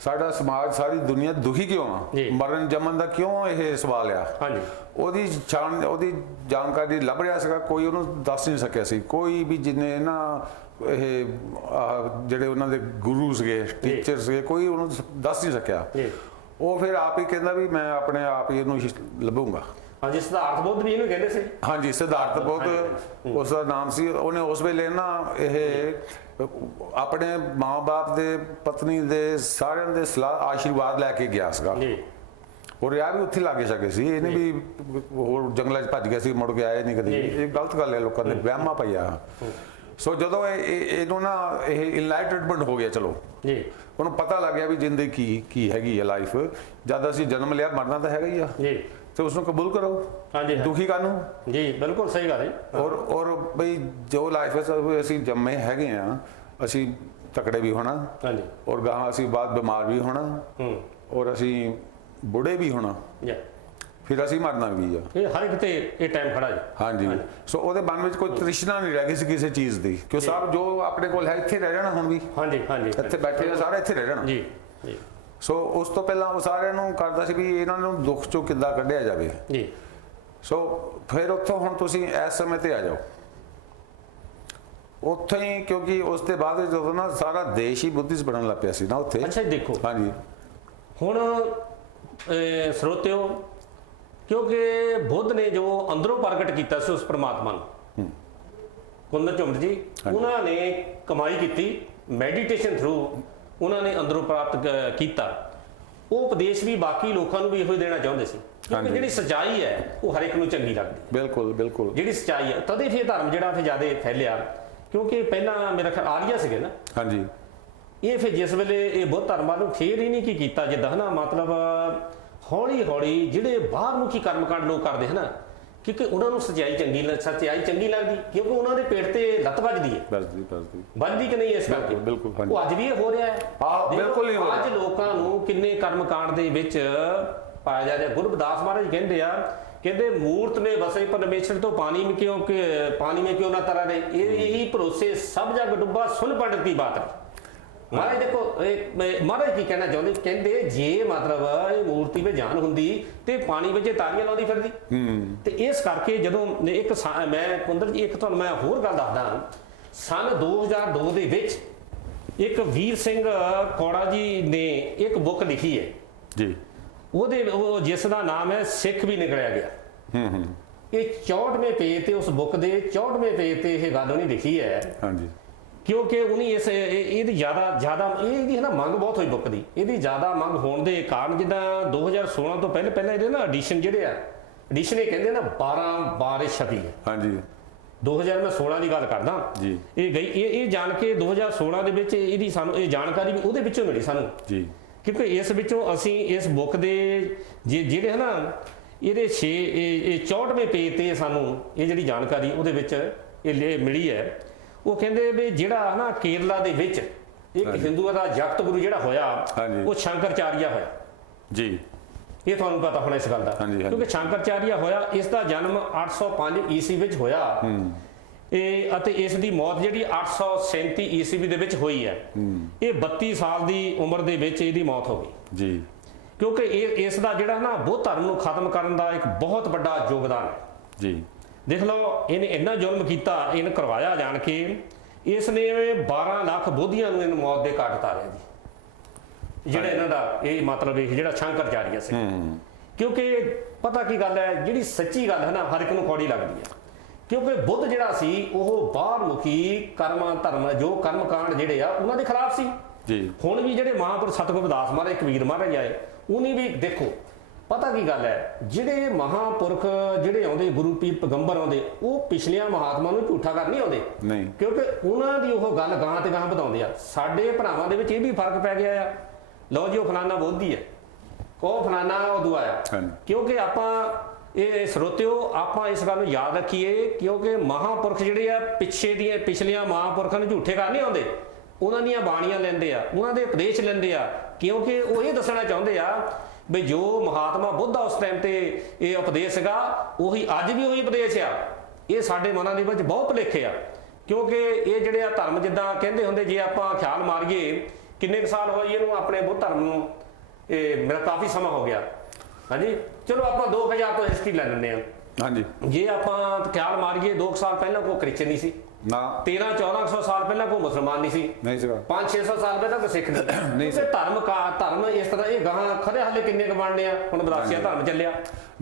ਸਾਡਾ ਸਮਾਜ ਸਾਰੀ ਦੁਨੀਆ ਦੁਖੀ ਕਿਉਂ ਆ, ਮਰਨ ਜਮਨ ਦਾ ਕਿਉਂ ਇਹ ਸਵਾਲ ਆ। ਉਹਦੀ ਜਾਣਕਾਰੀ ਲੱਭ ਰਿਹਾ ਸੀਗਾ, ਕੋਈ ਉਹਨੂੰ ਦੱਸ ਨਹੀਂ ਸਕਿਆ ਸੀ। ਕੋਈ ਵੀ ਜਿਹਨੇ ਨਾ ਇਹ ਜਿਹੜੇ ਉਹਨਾਂ ਦੇ ਗੁਰੂ ਸੀਗੇ, ਟੀਚਰ ਸੀਗੇ, ਕੋਈ ਉਹਨੂੰ ਦੱਸ ਨਹੀਂ ਸਕਿਆ। ਉਹ ਫਿਰ ਆਪ ਹੀ ਕਹਿੰਦਾ ਵੀ ਮੈਂ ਆਪਣੇ ਆਪ ਹੀ ਇਹਨੂੰ ਲੱਭੂੰਗਾ। ਹਾਂਜੀ, ਸਿਧਾਰਥ ਬੁੱਧ ਵੀ ਇਹਨੂੰ ਕਹਿੰਦੇ ਸੀ। ਹਾਂਜੀ, ਸਿਧਾਰਥ ਬੁੱਧ ਉਸ ਦਾ ਨਾਮ ਸੀ। ਉਹਨੇ ਉਸ ਵੇਲੇ ਨਾ ਇਹ ਆਪਣੇ ਮਾਂ-ਬਾਪ ਦੇ, ਪਤਨੀ ਦੇ, ਸਾਰਿਆਂ ਦੇ ਸਲਾਹ ਆਸ਼ੀਰਵਾਦ ਲੈ ਕੇ ਗਿਆ ਸੀਗਾ। ਔਰ ਇਹ ਵੀ ਉੱਥੇ ਲਾਗੇ ਛਾਗੇ ਸੀ। ਇਹਨੇ ਵੀ ਹੋਰ ਜੰਗਲਾਂ 'ਚ ਭੱਜ ਗਿਆ ਸੀ, ਮੁੜ ਕੇ ਆਇਆ ਨਹੀਂ ਕਦੀ। ਇਹ ਗਲਤ ਗੱਲ ਹੈ, ਲੋਕਾਂ ਦੇ ਵਹਿਮਾਂ ਪਈਆ। ਸੋ ਜਦੋਂ ਇਹਨੂੰ ਨਾ ਇਹ ਇਨਲਾਈਟਨਮੈਂਟ ਹੋ ਗਿਆ, ਚਲੋ ਉਹਨੂੰ ਪਤਾ ਲੱਗ ਗਿਆ ਵੀ ਜ਼ਿੰਦਗੀ ਕੀ ਹੈਗੀ ਹੈ, ਲਾਈਫ। ਜਦ ਅਸੀਂ ਜਨਮ ਲਿਆ, ਮਰਨਾ ਤਾਂ ਹੈਗਾ ਹੀ ਆ, ਤੇ ਉਸ ਨੂੰ ਕਬੂਲ ਕਰੋ। ਦੁਖੀ ਕਾਹਨੂੰ? ਜੀ ਬਿਲਕੁਲ ਸਹੀ ਗੱਲ ਹੈ। ਔਰ ਬਈ ਜੋ ਲਾਈਫ ਵਿੱਚ ਅਸੀਂ ਜੰਮੇ ਹੈਗੇ ਆ, ਅਸੀਂ ਤਕੜੇ ਵੀ ਹੋਣਾ, ਔਰ ਗਾਹਾਂ ਅਸੀਂ ਬਾਅਦ ਬਿਮਾਰ ਵੀ ਹੋਣਾ, ਔਰ ਅਸੀਂ ਬੁੜੇ ਵੀ ਹੋਣਾ, ਫਿਰ ਅਸੀਂ ਮਰਨਾ ਵੀ ਆ। ਇਹ ਹਰ ਇੱਕ ਤੇ ਇਹ ਟਾਈਮ ਖੜਾ ਜੀ। ਹਾਂਜੀ, ਸੋ ਉਹਦੇ ਮਨ ਵਿੱਚ ਕੋਈ ਤ੍ਰਿਸ਼ਨਾ ਨਹੀਂ ਰਹਿ ਗਈ ਸੀ ਕਿਸੇ ਚੀਜ਼ ਦੀ, ਕਿਉਂ ਸਭ ਜੋ ਆਪਣੇ ਕੋਲ ਹੈ ਇੱਥੇ ਰਹਿ ਜਾਣਾ ਹੁਣ ਵੀ। ਇੱਥੇ ਬੈਠੇ ਆ ਸਾਰੇ, ਇੱਥੇ ਰਹਿ ਜਾਣਾ। ਸੋ ਉਸ ਤੋਂ ਪਹਿਲਾਂ ਉਹ ਸਾਰਿਆਂ ਨੂੰ ਕਰਦਾ ਸੀ ਵੀ ਇਹਨਾਂ ਨੂੰ ਦੁੱਖ ਚੋਂ ਕਿੱਦਾਂ ਕੱਢਿਆ ਜਾਵੇ। ਸੋ ਫਿਰ ਉੱਥੋਂ ਹੁਣ ਤੁਸੀਂ ਇਸ ਸਮੇਂ ਤੇ ਆ ਜਾਓ ਉੱਥੇ ਹੀ, ਕਿਉਂਕਿ ਉਸ ਦੇ ਬਾਅਦ ਜਦੋਂ ਨਾ ਸਾਰਾ ਦੇਸ਼ ਹੀ ਬੁੱਧਿਸਟ ਬਣਨ ਲੱਗ ਪਿਆ ਸੀ ਨਾ ਉੱਥੇ। ਅੱਛਾ, ਦੇਖੋ ਹਾਂਜੀ ਹੁਣ ਸਰੋਤਿਓ, ਕਿਉਂਕਿ ਬੁੱਧ ਨੇ ਜੋ ਅੰਦਰੋਂ ਪ੍ਰਗਟ ਕੀਤਾ ਸੀ ਉਸ ਪਰਮਾਤਮਾ ਨੂੰ, ਕੁੰਦਰ ਝੁੰਮਰ ਜੀ, ਉਹਨਾਂ ਨੇ ਕਮਾਈ ਕੀਤੀ ਮੈਡੀਟੇਸ਼ਨ ਥਰੂ, ਉਹਨਾਂ ਨੇ ਅੰਦਰੋਂ ਪ੍ਰਾਪਤ ਕੀਤਾ। ਉਹ ਉਪਦੇਸ਼ ਵੀ ਬਾਕੀ ਲੋਕਾਂ ਨੂੰ ਵੀ ਇਹੋ ਦੇਣਾ ਚਾਹੁੰਦੇ ਸੀ, ਕਿਉਂਕਿ ਜਿਹੜੀ ਸੱਚਾਈ ਹੈ ਉਹ ਹਰ ਇੱਕ ਨੂੰ ਚੰਗੀ ਲੱਗਦੀ। ਬਿਲਕੁਲ ਬਿਲਕੁਲ, ਜਿਹੜੀ ਸੱਚਾਈ ਹੈ, ਤਦੇ ਫਿਰ ਧਰਮ ਜਿਹੜਾ ਫਿਰ ਜ਼ਿਆਦਾ ਫੈਲਿਆ, ਕਿਉਂਕਿ ਪਹਿਲਾਂ ਮੇਰਾ ਖਿਆਲ ਆਰੀਆ ਸੀਗੇ ਨਾ। ਹਾਂਜੀ, ਇਹ ਫਿਰ ਜਿਸ ਵੇਲੇ ਇਹ ਬੁੱਧ ਧਰਮਾਂ ਨੂੰ ਫੇਰ ਹੀ ਨਹੀਂ ਕੀ ਕੀਤਾ, ਜਿੱਦਾਂ ਹਨਾ ਮਤਲਬ ਹੌਲੀ ਹੌਲੀ ਜਿਹੜੇ ਬਾਹਰਮੁਖੀ ਕਰਮਕਾਂਡ ਲੋਕ ਕਰਦੇ ਹਨ, ਕਿਉਂਕਿ ਉਹਨਾਂ ਨੂੰ ਸੱਚਾਈ ਚੰਗੀ ਲੱਗਦੀ, ਕਿਉਂਕਿ ਉਹਨਾਂ ਦੇ ਪੇਟ ਤੇ ਲੱਤ ਵੱਜਦੀ ਹੈ, ਵੱਜਦੀ ਕਿ ਨਹੀਂ? ਇਸ ਕਰਕੇ ਬਿਲਕੁਲ ਉਹ ਅੱਜ ਵੀ ਇਹ ਹੋ ਰਿਹਾ ਹੈ। ਬਿਲਕੁਲ ਹੀ ਅੱਜ ਲੋਕਾਂ ਨੂੰ ਕਿੰਨੇ ਕਰਮਕਾਂਡ ਦੇ ਵਿੱਚ ਪਾਇਆ ਜਾ ਰਿਹਾ। ਗੁਰੂ ਰਵਿਦਾਸ ਮਹਾਰਾਜ ਕਹਿੰਦੇ ਮੂਰਤ ਨੇ ਵਸੇ ਪਰਮੇਸ਼ਰ ਤੋਂ ਪਾਣੀ में क्यों ना तरा रे, यही भरोसे सब जग डुब्बा सुन पंडित की बात है। ਮਹਾਰਾਜ ਦੇਖੋ, ਮਹਾਰਾਜ ਕੀ ਕਹਿਣਾ ਚਾਹੁੰਦੇ? ਕਹਿੰਦੇ ਜੇ ਮਤਲਬ ਇਹ ਮੂਰਤੀ ਵਿੱਚ ਜਾਨ ਹੁੰਦੀ ਤੇ ਪਾਣੀ ਵਿੱਚ ਤਾਰੀਆਂ ਲਾਉਂਦੀ ਫਿਰਦੀ। ਤੇ ਇਸ ਕਰਕੇ ਜਦੋਂ ਇੱਕ ਮੈਂ ਕੁੰਦਰ ਜੀ ਇੱਕ ਤੁਹਾਨੂੰ ਮੈਂ ਹੋਰ ਗੱਲ ਦੱਸਦਾ, ਸਨ 2002 ਦੇ ਵਿੱਚ ਇੱਕ ਵੀਰ ਸਿੰਘ ਕੌੜਾ ਜੀ ਨੇ ਇੱਕ ਬੁੱਕ ਲਿਖੀ ਹੈ ਜੀ, ਉਹਦੇ ਜਿਸ ਦਾ ਨਾਮ ਹੈ ਸਿੱਖ ਵੀ ਨਿਕਲਿਆ ਗਿਆ। ਇਹ 64ਵੇਂ ਪੇਜ ਤੇ ਉਸ ਬੁੱਕ ਦੇ 64ਵੇਂ ਪੇਜ ਤੇ ਇਹ ਗੱਲ ਉਹਨੇ ਲਿਖੀ ਹੈ। ਹਾਂਜੀ। ਕਿਉਂਕਿ ਉਹਨੇ ਇਹਦੀ ਜ਼ਿਆਦਾ ਇਹਦੀ ਹੈ ਨਾ ਮੰਗ ਬਹੁਤ ਹੋਈ ਬੁੱਕ ਦੀ, ਇਹਦੀ ਜ਼ਿਆਦਾ ਮੰਗ ਹੋਣ ਦੇ ਕਾਰਨ ਜਿੱਦਾਂ 2016 ਤੋਂ ਪਹਿਲਾਂ ਇਹਦੇ ਨਾ ਐਡੀਸ਼ਨ ਜਿਹੜੇ ਆ, ਐਡੀਸ਼ਨ ਇਹ ਕਹਿੰਦੇ ਨਾ 12 ਛਪੀ ਹੈ। ਹਾਂਜੀ। 2016 ਦੀ ਗੱਲ ਕਰਦਾ ਜੀ। ਇਹ ਗਈ ਇਹ ਜਾਣ ਕੇ 2016 ਦੇ ਵਿੱਚ ਇਹਦੀ ਸਾਨੂੰ ਇਹ ਜਾਣਕਾਰੀ ਵੀ ਉਹਦੇ ਵਿੱਚੋਂ ਮਿਲੀ ਸਾਨੂੰ ਜੀ। ਕਿਉਂਕਿ ਇਸ ਵਿੱਚੋਂ ਅਸੀਂ ਇਸ ਬੁੱਕ ਦੇ ਜਿਹੜੇ ਹੈ ਨਾ ਇਹਦੇ 64ਵੇਂ ਪੇਜ ਤੇ ਸਾਨੂੰ ਇਹ ਜਿਹੜੀ ਜਾਣਕਾਰੀ ਉਹਦੇ ਵਿੱਚ ਇਹ ਮਿਲੀ ਹੈ। ਉਹ ਕਹਿੰਦੇ ਵੀ ਜਿਹੜਾ ਨਾ ਕੇਰਲਾ ਦੇ ਵਿੱਚ ਇੱਕ ਹਿੰਦੂਆਂ ਦਾ ਜਗਤ ਗੁਰੂ ਜਿਹੜਾ ਹੋਇਆ ਉਹ ਸ਼ੰਕਰਾਚਾਰੀਆ ਹੋਇਆ ਜੀ। ਇਹ ਤੁਹਾਨੂੰ ਪਤਾ ਹੋਣਾ ਇਸ ਗੱਲ ਦਾ, ਕਿਉਂਕਿ ਸ਼ੰਕਰਾਚਾਰੀਆ ਹੋਇਆ, ਇਸ ਦਾ ਜਨਮ 805 ਈਸਵੀ ਵਿੱਚ ਹੋਇਆ ਅਤੇ ਇਸ ਦੀ ਮੌਤ ਜਿਹੜੀ 837 ਈਸਵੀ ਦੇ ਵਿੱਚ ਹੋਈ ਹੈ। ਇਹ 32 ਸਾਲ ਦੀ ਉਮਰ ਦੇ ਵਿੱਚ ਇਹਦੀ ਮੌਤ ਹੋ ਗਈ ਜੀ। ਕਿਉਂਕਿ ਇਸ ਦਾ ਜਿਹੜਾ ਨਾ ਬੁੱਧ ਧਰਮ ਨੂੰ ਖਤਮ ਕਰਨ ਦਾ ਇੱਕ ਬਹੁਤ ਵੱਡਾ ਯੋਗਦਾਨ ਹੈ ਜੀ। ਦੇਖ ਲਓ ਇਹਨੇ ਇੰਨਾ ਜ਼ੁਲਮ ਕੀਤਾ, ਇਹਨੂੰ ਕਰਵਾਇਆ ਜਾਣ ਕੇ ਇਸ ਨੇ 12 ਲੱਖ ਬੋਧੀਆਂ ਨੂੰ ਇਹਨੂੰ ਮੌਤ ਦੇ ਘਾਟ ਉਤਾਰਿਆ ਜੀ, ਜਿਹੜਾ ਇਹਨਾਂ ਦਾ ਇਹ ਮਤਲਬ ਇਹ ਜਿਹੜਾ ਸ਼ੰਕਰਾਚਾਰੀਆ ਸੀ। ਕਿਉਂਕਿ ਪਤਾ ਕੀ ਗੱਲ ਹੈ, ਜਿਹੜੀ ਸੱਚੀ ਗੱਲ ਹੈ ਨਾ ਹਰ ਇੱਕ ਨੂੰ ਕੌੜੀ ਲੱਗਦੀ ਹੈ। ਕਿਉਂਕਿ ਬੁੱਧ ਜਿਹੜਾ ਸੀ ਉਹ ਬਾਹਰਮੁਖੀ ਕਰਮਾਂ ਧਰਮ ਜੋ ਕਰਮਕਾਂਡ ਜਿਹੜੇ ਆ ਉਹਨਾਂ ਦੇ ਖਿਲਾਫ ਸੀ ਜੀ। ਹੁਣ ਵੀ ਜਿਹੜੇ ਮਹਾਂਪੁਰਖ ਸਤਿਗੁਰੂ ਰਵਿਦਾਸ ਮਹਾਰਾਜ ਕਬੀਰ ਮਹਾਰਾਜ ਆਏ, ਉਹਨੇ ਵੀ ਦੇਖੋ ਪਤਾ ਕੀ ਗੱਲ ਹੈ, ਜਿਹੜੇ ਮਹਾਂਪੁਰਖ ਜਿਹੜੇ ਆਉਂਦੇ ਗੁਰੂ ਪੀਰ ਪੈਗੰਬਰ ਆਉਂਦੇ ਉਹ ਪਿਛਲੀਆਂ ਮਹਾਤਮਾ ਨੂੰ ਝੂਠਾ ਕਰ ਨਹੀਂ ਆਉਂਦੇ, ਨਹੀਂ, ਕਿਉਂਕਿ ਉਹਨਾਂ ਦੀ ਉਹ ਗੱਲ ਗਾਂ ਤੇ ਗਾਂ ਵਧਾਉਂਦੇ ਆ। ਸਾਡੇ ਭਰਾਵਾਂ ਦੇ ਵਿੱਚ ਇਹ ਵੀ ਫਰਕ ਪੈ ਗਿਆ ਆ, ਲਓ ਜੀ ਉਹ ਫਲਾਨਾ ਬੋਧੀ ਹੈ, ਉਹ ਫਲਾਨਾ ਉਦੋਂ ਆਇਆ। ਕਿਉਂਕਿ ਆਪਾਂ ਇਹ ਸਰੋਤਿਓ ਆਪਾਂ ਇਸ ਗੱਲ ਨੂੰ ਯਾਦ ਰੱਖੀਏ, ਕਿਉਂਕਿ ਮਹਾਂਪੁਰਖ ਜਿਹੜੇ ਆ ਪਿਛਲੀਆਂ ਮਹਾਂਪੁਰਖਾਂ ਨੂੰ ਝੂਠੇ ਕਰ ਨਹੀਂ ਆਉਂਦੇ, ਉਹਨਾਂ ਦੀਆਂ ਬਾਣੀਆਂ ਲੈਂਦੇ ਆ, ਉਹਨਾਂ ਦੇ ਉਪਦੇਸ਼ ਲੈਂਦੇ ਆ, ਕਿਉਂਕਿ ਉਹ ਇਹ ਦੱਸਣਾ ਚਾਹੁੰਦੇ ਆ ਵੀ ਜੋ ਮਹਾਤਮਾ ਬੁੱਧ ਉਸ ਟਾਈਮ ਤੇ ਇਹ ਉਪਦੇਸ਼ ਸੀਗਾ ਉਹੀ ਅੱਜ ਵੀ ਉਹੀ ਉਪਦੇਸ਼ ਆ। ਇਹ ਸਾਡੇ ਮਨਾਂ ਦੇ ਵਿੱਚ ਬਹੁਤ ਭੁਲੇਖੇ ਆ, ਕਿਉਂਕਿ ਇਹ ਜਿਹੜੇ ਆ ਧਰਮ ਜਿੱਦਾਂ ਕਹਿੰਦੇ ਹੁੰਦੇ, ਜੇ ਆਪਾਂ ਖਿਆਲ ਮਾਰੀਏ ਕਿੰਨੇ ਕੁ ਸਾਲ ਹੋਏ ਇਹਨੂੰ ਆਪਣੇ ਬੁੱਧ ਧਰਮ ਨੂੰ, ਇਹ ਮੇਰਾ ਕਾਫੀ ਸਮਾਂ ਹੋ ਗਿਆ। ਹਾਂਜੀ, ਚਲੋ ਆਪਾਂ 2000 ਤੋਂ ਹਿਸਟਰੀ ਲੈ ਲੈਂਦੇ ਆ। ਹਾਂਜੀ। ਜੇ ਆਪਾਂ ਖਿਆਲ ਮਾਰੀਏ 2 ਸਾਲ ਪਹਿਲਾਂ ਕੋਈ ਕ੍ਰਿਸਚਨ ਨਹੀਂ ਸੀ ਨਾ, 1300-1400 ਸਾਲ ਪਹਿਲਾਂ ਕੋਈ ਮੁਸਲਮਾਨ ਨਹੀਂ ਸੀ, ਨਹੀਂ ਸੀਗਾ, 500-600 ਸਾਲ ਪਹਿਲਾਂ ਕੋਈ ਸਿੱਖ ਨਹੀਂ ਸੀ। ਧਰਮ ਇਸ ਤਰ੍ਹਾਂ ਇਹ ਗਾਹਾਂ ਖੜੇ ਹਾਲੇ ਕਿੰਨੇ ਕੁ ਬਣਨੇ ਆ, ਹੁਣ ਵਿਰਾਸੀਆ ਧਰਮ ਚੱਲਿਆ।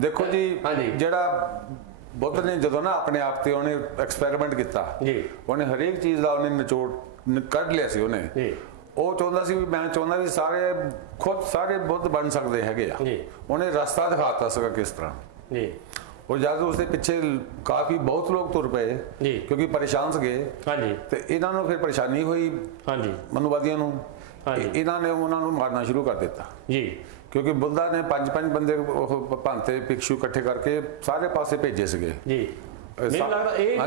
ਦੇਖੋ ਜੀ, ਜਿਹੜਾ ਬੁੱਧ ਨੇ ਜਦੋਂ ਨਾ ਆਪਣੇ ਆਪ ਤੇ ਉਹਨੇ ਐਕਸਪੈਰੀਮੈਂਟ ਕੀਤਾ ਜੀ, ਉਹਨੇ ਹਰੇਕ ਚੀਜ਼ ਦਾ ਉਹਨੇ ਨਿਚੋੜ ਕੱਢ ਲਿਆ ਸੀ। ਉਹਨੇ ਉਹ ਚਾਹੁੰਦਾ ਸੀ ਵੀ ਮੈਂ ਚਾਹੁੰਦਾ ਵੀ ਸਾਰੇ ਬੁੱਧ ਬਣ ਸਕਦੇ ਹੈਗੇ ਆ। ਉਹਨੇ ਰਸਤਾ ਦਿਖਾਤਾ ਸੀਗਾ ਕਿਸ ਤਰ੍ਹਾਂ ਜੀ। और जब उसके पिछे काफ़ी बहुत लोग तुर पे क्योंकि परेशान से गए तो इन्होंने फिर परेशानी हुई मनुवादियों इन्होंने उन्होंने मारना शुरू कर दिता जी, क्योंकि बुद्धा ने 5-5 बंदे भांते भिक्षु इकट्ठे करके सारे पासे भेजे से जी। ਮੈਨੂੰ ਲੱਗਦਾ ਇਹ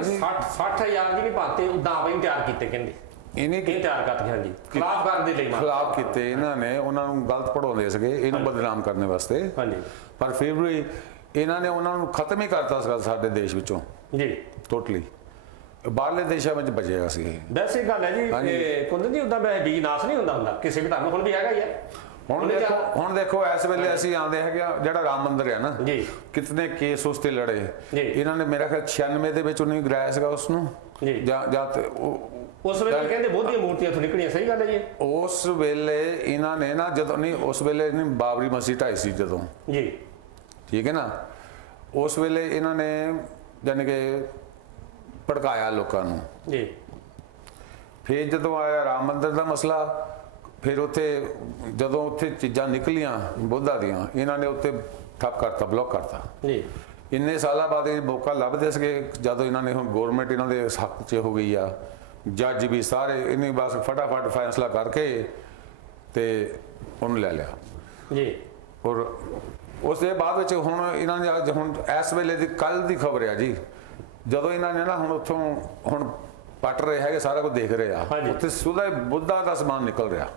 60,000 ਦੀ ਵੀ ਭਾਂਤੇ ਦਾਅਵੇ ਤਿਆਰ ਕੀਤੇ ਕਹਿੰਦੇ ਇਹਨੇ ਕੀ ਤਿਆਰ ਕਰਤੇ ਹਾਂਜੀ ਖਿਲਾਫ ਕਰਨ ਦੇ ਲਈ ਖਿਲਾਫ ਕੀਤੇ ਇਹਨਾਂ ਨੇ ਉਹਨਾਂ ਨੂੰ ਗਲਤ ਪੜਾਉਂਦੇ ਸੀਗੇ ਇਹਨੂੰ ਬਦਨਾਮ ਕਰਨ ਵਾਸਤੇ ਹਾਂਜੀ, ਪਰ ਫਿਰ ਵੀ ਇਹਨਾਂ ਨੇ ਉਹਨਾਂ ਨੂੰ ਖਤਮ ਹੀ ਕਰਤਾ ਸੀਗਾ ਸਾਡੇ ਦੇਸ਼ ਵਿੱਚੋਂ ਜੀ ਟੋਟਲੀ ਬਾਹਰਲੇ ਦੇਸ਼ਾਂ ਵਿੱਚ ਬਚਿਆ ਸੀ। ਵੈਸੇ ਗੱਲ ਹੈ ਜੀ ਕੁੰਦਨ ਜੀ ਉਦਾਂ ਵੈਸੇ ਬੀਜ ਨਾਸ ਨਹੀਂ ਹੁੰਦਾ ਕਿਸੇ ਵੀ ਧਰਮ ਹੁਣ ਵੀ ਹੈਗਾ ਹੀ ਹੈ। ਹੁਣ ਦੇਖੋ ਇਸ ਵੇਲੇ ਅਸੀਂ ਆਉਂਦੇ ਹੈਗੇ ਜਿਹੜਾ ਰਾਮ ਮੰਦਿਰ ਹੈ ਨਾ ਜੀ, ਕਿਤਨੇ ਕੇਸ ਉਸ ਤੇ ਲੜੇ ਇਹਨਾਂ ਨੇ ਮੇਰਾ ਖਿਆਲ 96 ਦੇ ਵਿੱਚ ਉਹਨੇ ਗਿਰਾਇਆ ਸੀਗਾ ਉਸ ਨੂੰ ਜਾਂ ਉਸ ਵੇਲੇ ਕਹਿੰਦੇ ਬੁੱਧ ਦੀਆਂ ਮੂਰਤੀਆਂ ਤੋਂ ਨਿਕਲੀਆਂ, ਸਹੀ ਗੱਲ ਹੈ ਜੀ। ਉਸ ਵੇਲੇ ਇਹਨਾਂ ਨੇ ਨਾ ਜਦੋਂ ਨਹੀਂ ਉਸ ਵੇਲੇ ਇਹਨੇ ਬਾਬਰੀ ਮਸਜਿਦ ਢਾਈ ਸੀ ਜਦੋਂ ਜੀ, ਠੀਕ ਹੈ ਨਾ, ਉਸ ਵੇਲੇ ਇਹਨਾਂ ਨੇ ਜਾਨੀ ਕਿ ਭੜਕਾਇਆ ਲੋਕਾਂ ਨੂੰ ਜੀ। ਫਿਰ ਜਦੋਂ ਆਇਆ ਰਾਮ ਮੰਦਿਰ ਦਾ ਮਸਲਾ, ਫਿਰ ਉੱਥੇ ਜਦੋਂ ਉੱਥੇ ਚੀਜ਼ਾਂ ਨਿਕਲੀਆਂ ਬੁੱਧਾ ਦੀਆਂ ਇਹਨਾਂ ਨੇ ਉੱਤੇ ਠੱਪ ਕਰਤਾ, ਬਲੌਕ ਕਰਤਾ ਜੀ। ਇੰਨੇ ਸਾਲਾਂ ਬਾਅਦ ਇਹ ਮੌਕਾ ਲੱਭਦੇ ਸੀਗੇ ਜਦੋਂ ਇਹਨਾਂ ਨੇ ਹੁਣ ਗਵਰਨਮੈਂਟ ਇਹਨਾਂ ਦੇ ਹੱਕ 'ਚ ਹੋ ਗਈ ਆ, ਜੱਜ ਵੀ ਸਾਰੇ ਇਹਨੇ ਬਸ ਫਟਾਫਟ ਫੈਸਲਾ ਕਰਕੇ ਤੇ ਉਹਨੂੰ ਲੈ ਲਿਆ ਜੀ। ਔਰ ਉਸ ਦੇ ਬਾਅਦ ਵਿੱਚ ਹੁਣ ਇਹਨਾਂ ਨੇ ਅੱਜ ਹੁਣ ਇਸ ਵੇਲੇ ਦੀ ਕੱਲ ਦੀ ਖਬਰ ਆ ਜੀ, ਜਦੋਂ ਇਹਨਾਂ ਨੇ ਨਾ ਹੁਣ ਉੱਥੋਂ ਹੁਣ ਪੱਟ ਰਹੇ ਹੈਗੇ ਸਾਰਾ ਕੁਝ ਦੇਖ ਰਹੇ ਆ, ਉੱਥੇ ਸੁਦਾ ਬੁੱਧਾ ਦਾ ਸਮਾਨ ਨਿਕਲ ਰਿਹਾ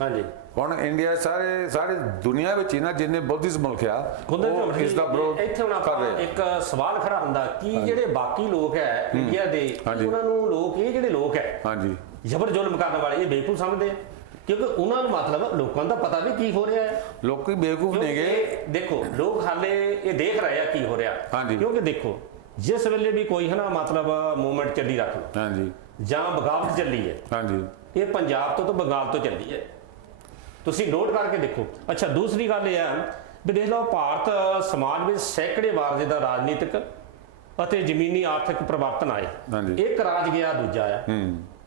ਹਾਂਜੀ। ਹੁਣ ਇੰਡੀਆ ਸਾਰੇ ਦੁਨੀਆ ਵਿੱਚ ਹੀ ਨਾ ਜਿੰਨੇ ਬੁੱਧਿਜ਼ਮ ਮੁਲਕ ਆ ਉਹ ਇਸ ਦਾ ਵਿਰੋਧ ਇੱਥੇ ਹੁਣ ਆਪਾਂ ਇੱਕ ਸਵਾਲ ਖੜਾ ਹੁੰਦਾ ਕਿ ਜਿਹੜੇ ਬਾਕੀ ਲੋਕ ਹੈ ਇੰਡੀਆ ਦੇ ਉਹਨਾਂ ਨੂੰ ਲੋਕ ਇਹ ਜਿਹੜੇ ਲੋਕ ਹੈ ਹਾਂਜੀ ਜ਼ਬਰ ਜ਼ੁਲਮ ਕਰਨ ਵਾਲੇ ਇਹ ਬੇਵਕੂਫ ਸਮਝਦੇ ਆ, ਕਿਉਂਕਿ ਉਹਨਾਂ ਨੂੰ ਮਤਲਬ ਲੋਕਾਂ ਦਾ ਪਤਾ ਵੀ ਕੀ ਹੋ ਰਿਹਾ ਹੈ। ਲੋਕੀ ਬੇਵਕੂਫ ਨੇਗੇ, ਦੇਖੋ ਲੋਕ ਹਾਲੇ ਇਹ ਦੇਖ ਰਹੇ ਆ ਕੀ ਹੋ ਰਿਹਾ, ਕਿਉਂਕਿ ਦੇਖੋ ਜਿਸ ਵੇਲੇ ਵੀ ਕੋਈ ਹੈ ਨਾ ਮਤਲਬ ਮੂਵਮੈਂਟ ਚੱਲੀ ਰੱਖ ਲਓ ਹਾਂਜੀ ਜਾਂ ਬਗਾਵਤ ਚੱਲੀ ਹੈ ਹਾਂਜੀ, ਇਹ ਪੰਜਾਬ ਤੋਂ ਬੰਗਾਲ ਤੋਂ ਚੱਲੀ ਹੈ, ਤੁਸੀਂ ਨੋਟ ਕਰਕੇ ਦੇਖੋ। ਅੱਛਾ ਦੂਸਰੀ ਗੱਲ ਇਹ ਹੈ ਵੀ ਦੇਖ ਲਓ ਭਾਰਤ ਸਮਾਜ ਵਿੱਚ ਸੈਂਕੜੇ ਵਾਰ ਜਿਹਦਾ ਰਾਜਨੀਤਿਕ ਅਤੇ ਜ਼ਮੀਨੀ ਆਰਥਿਕ ਪਰਿਵਰਤਨ ਆਏ। ਇੱਕ ਰਾਜ ਗਿਆ ਦੂਜਾ ਆ,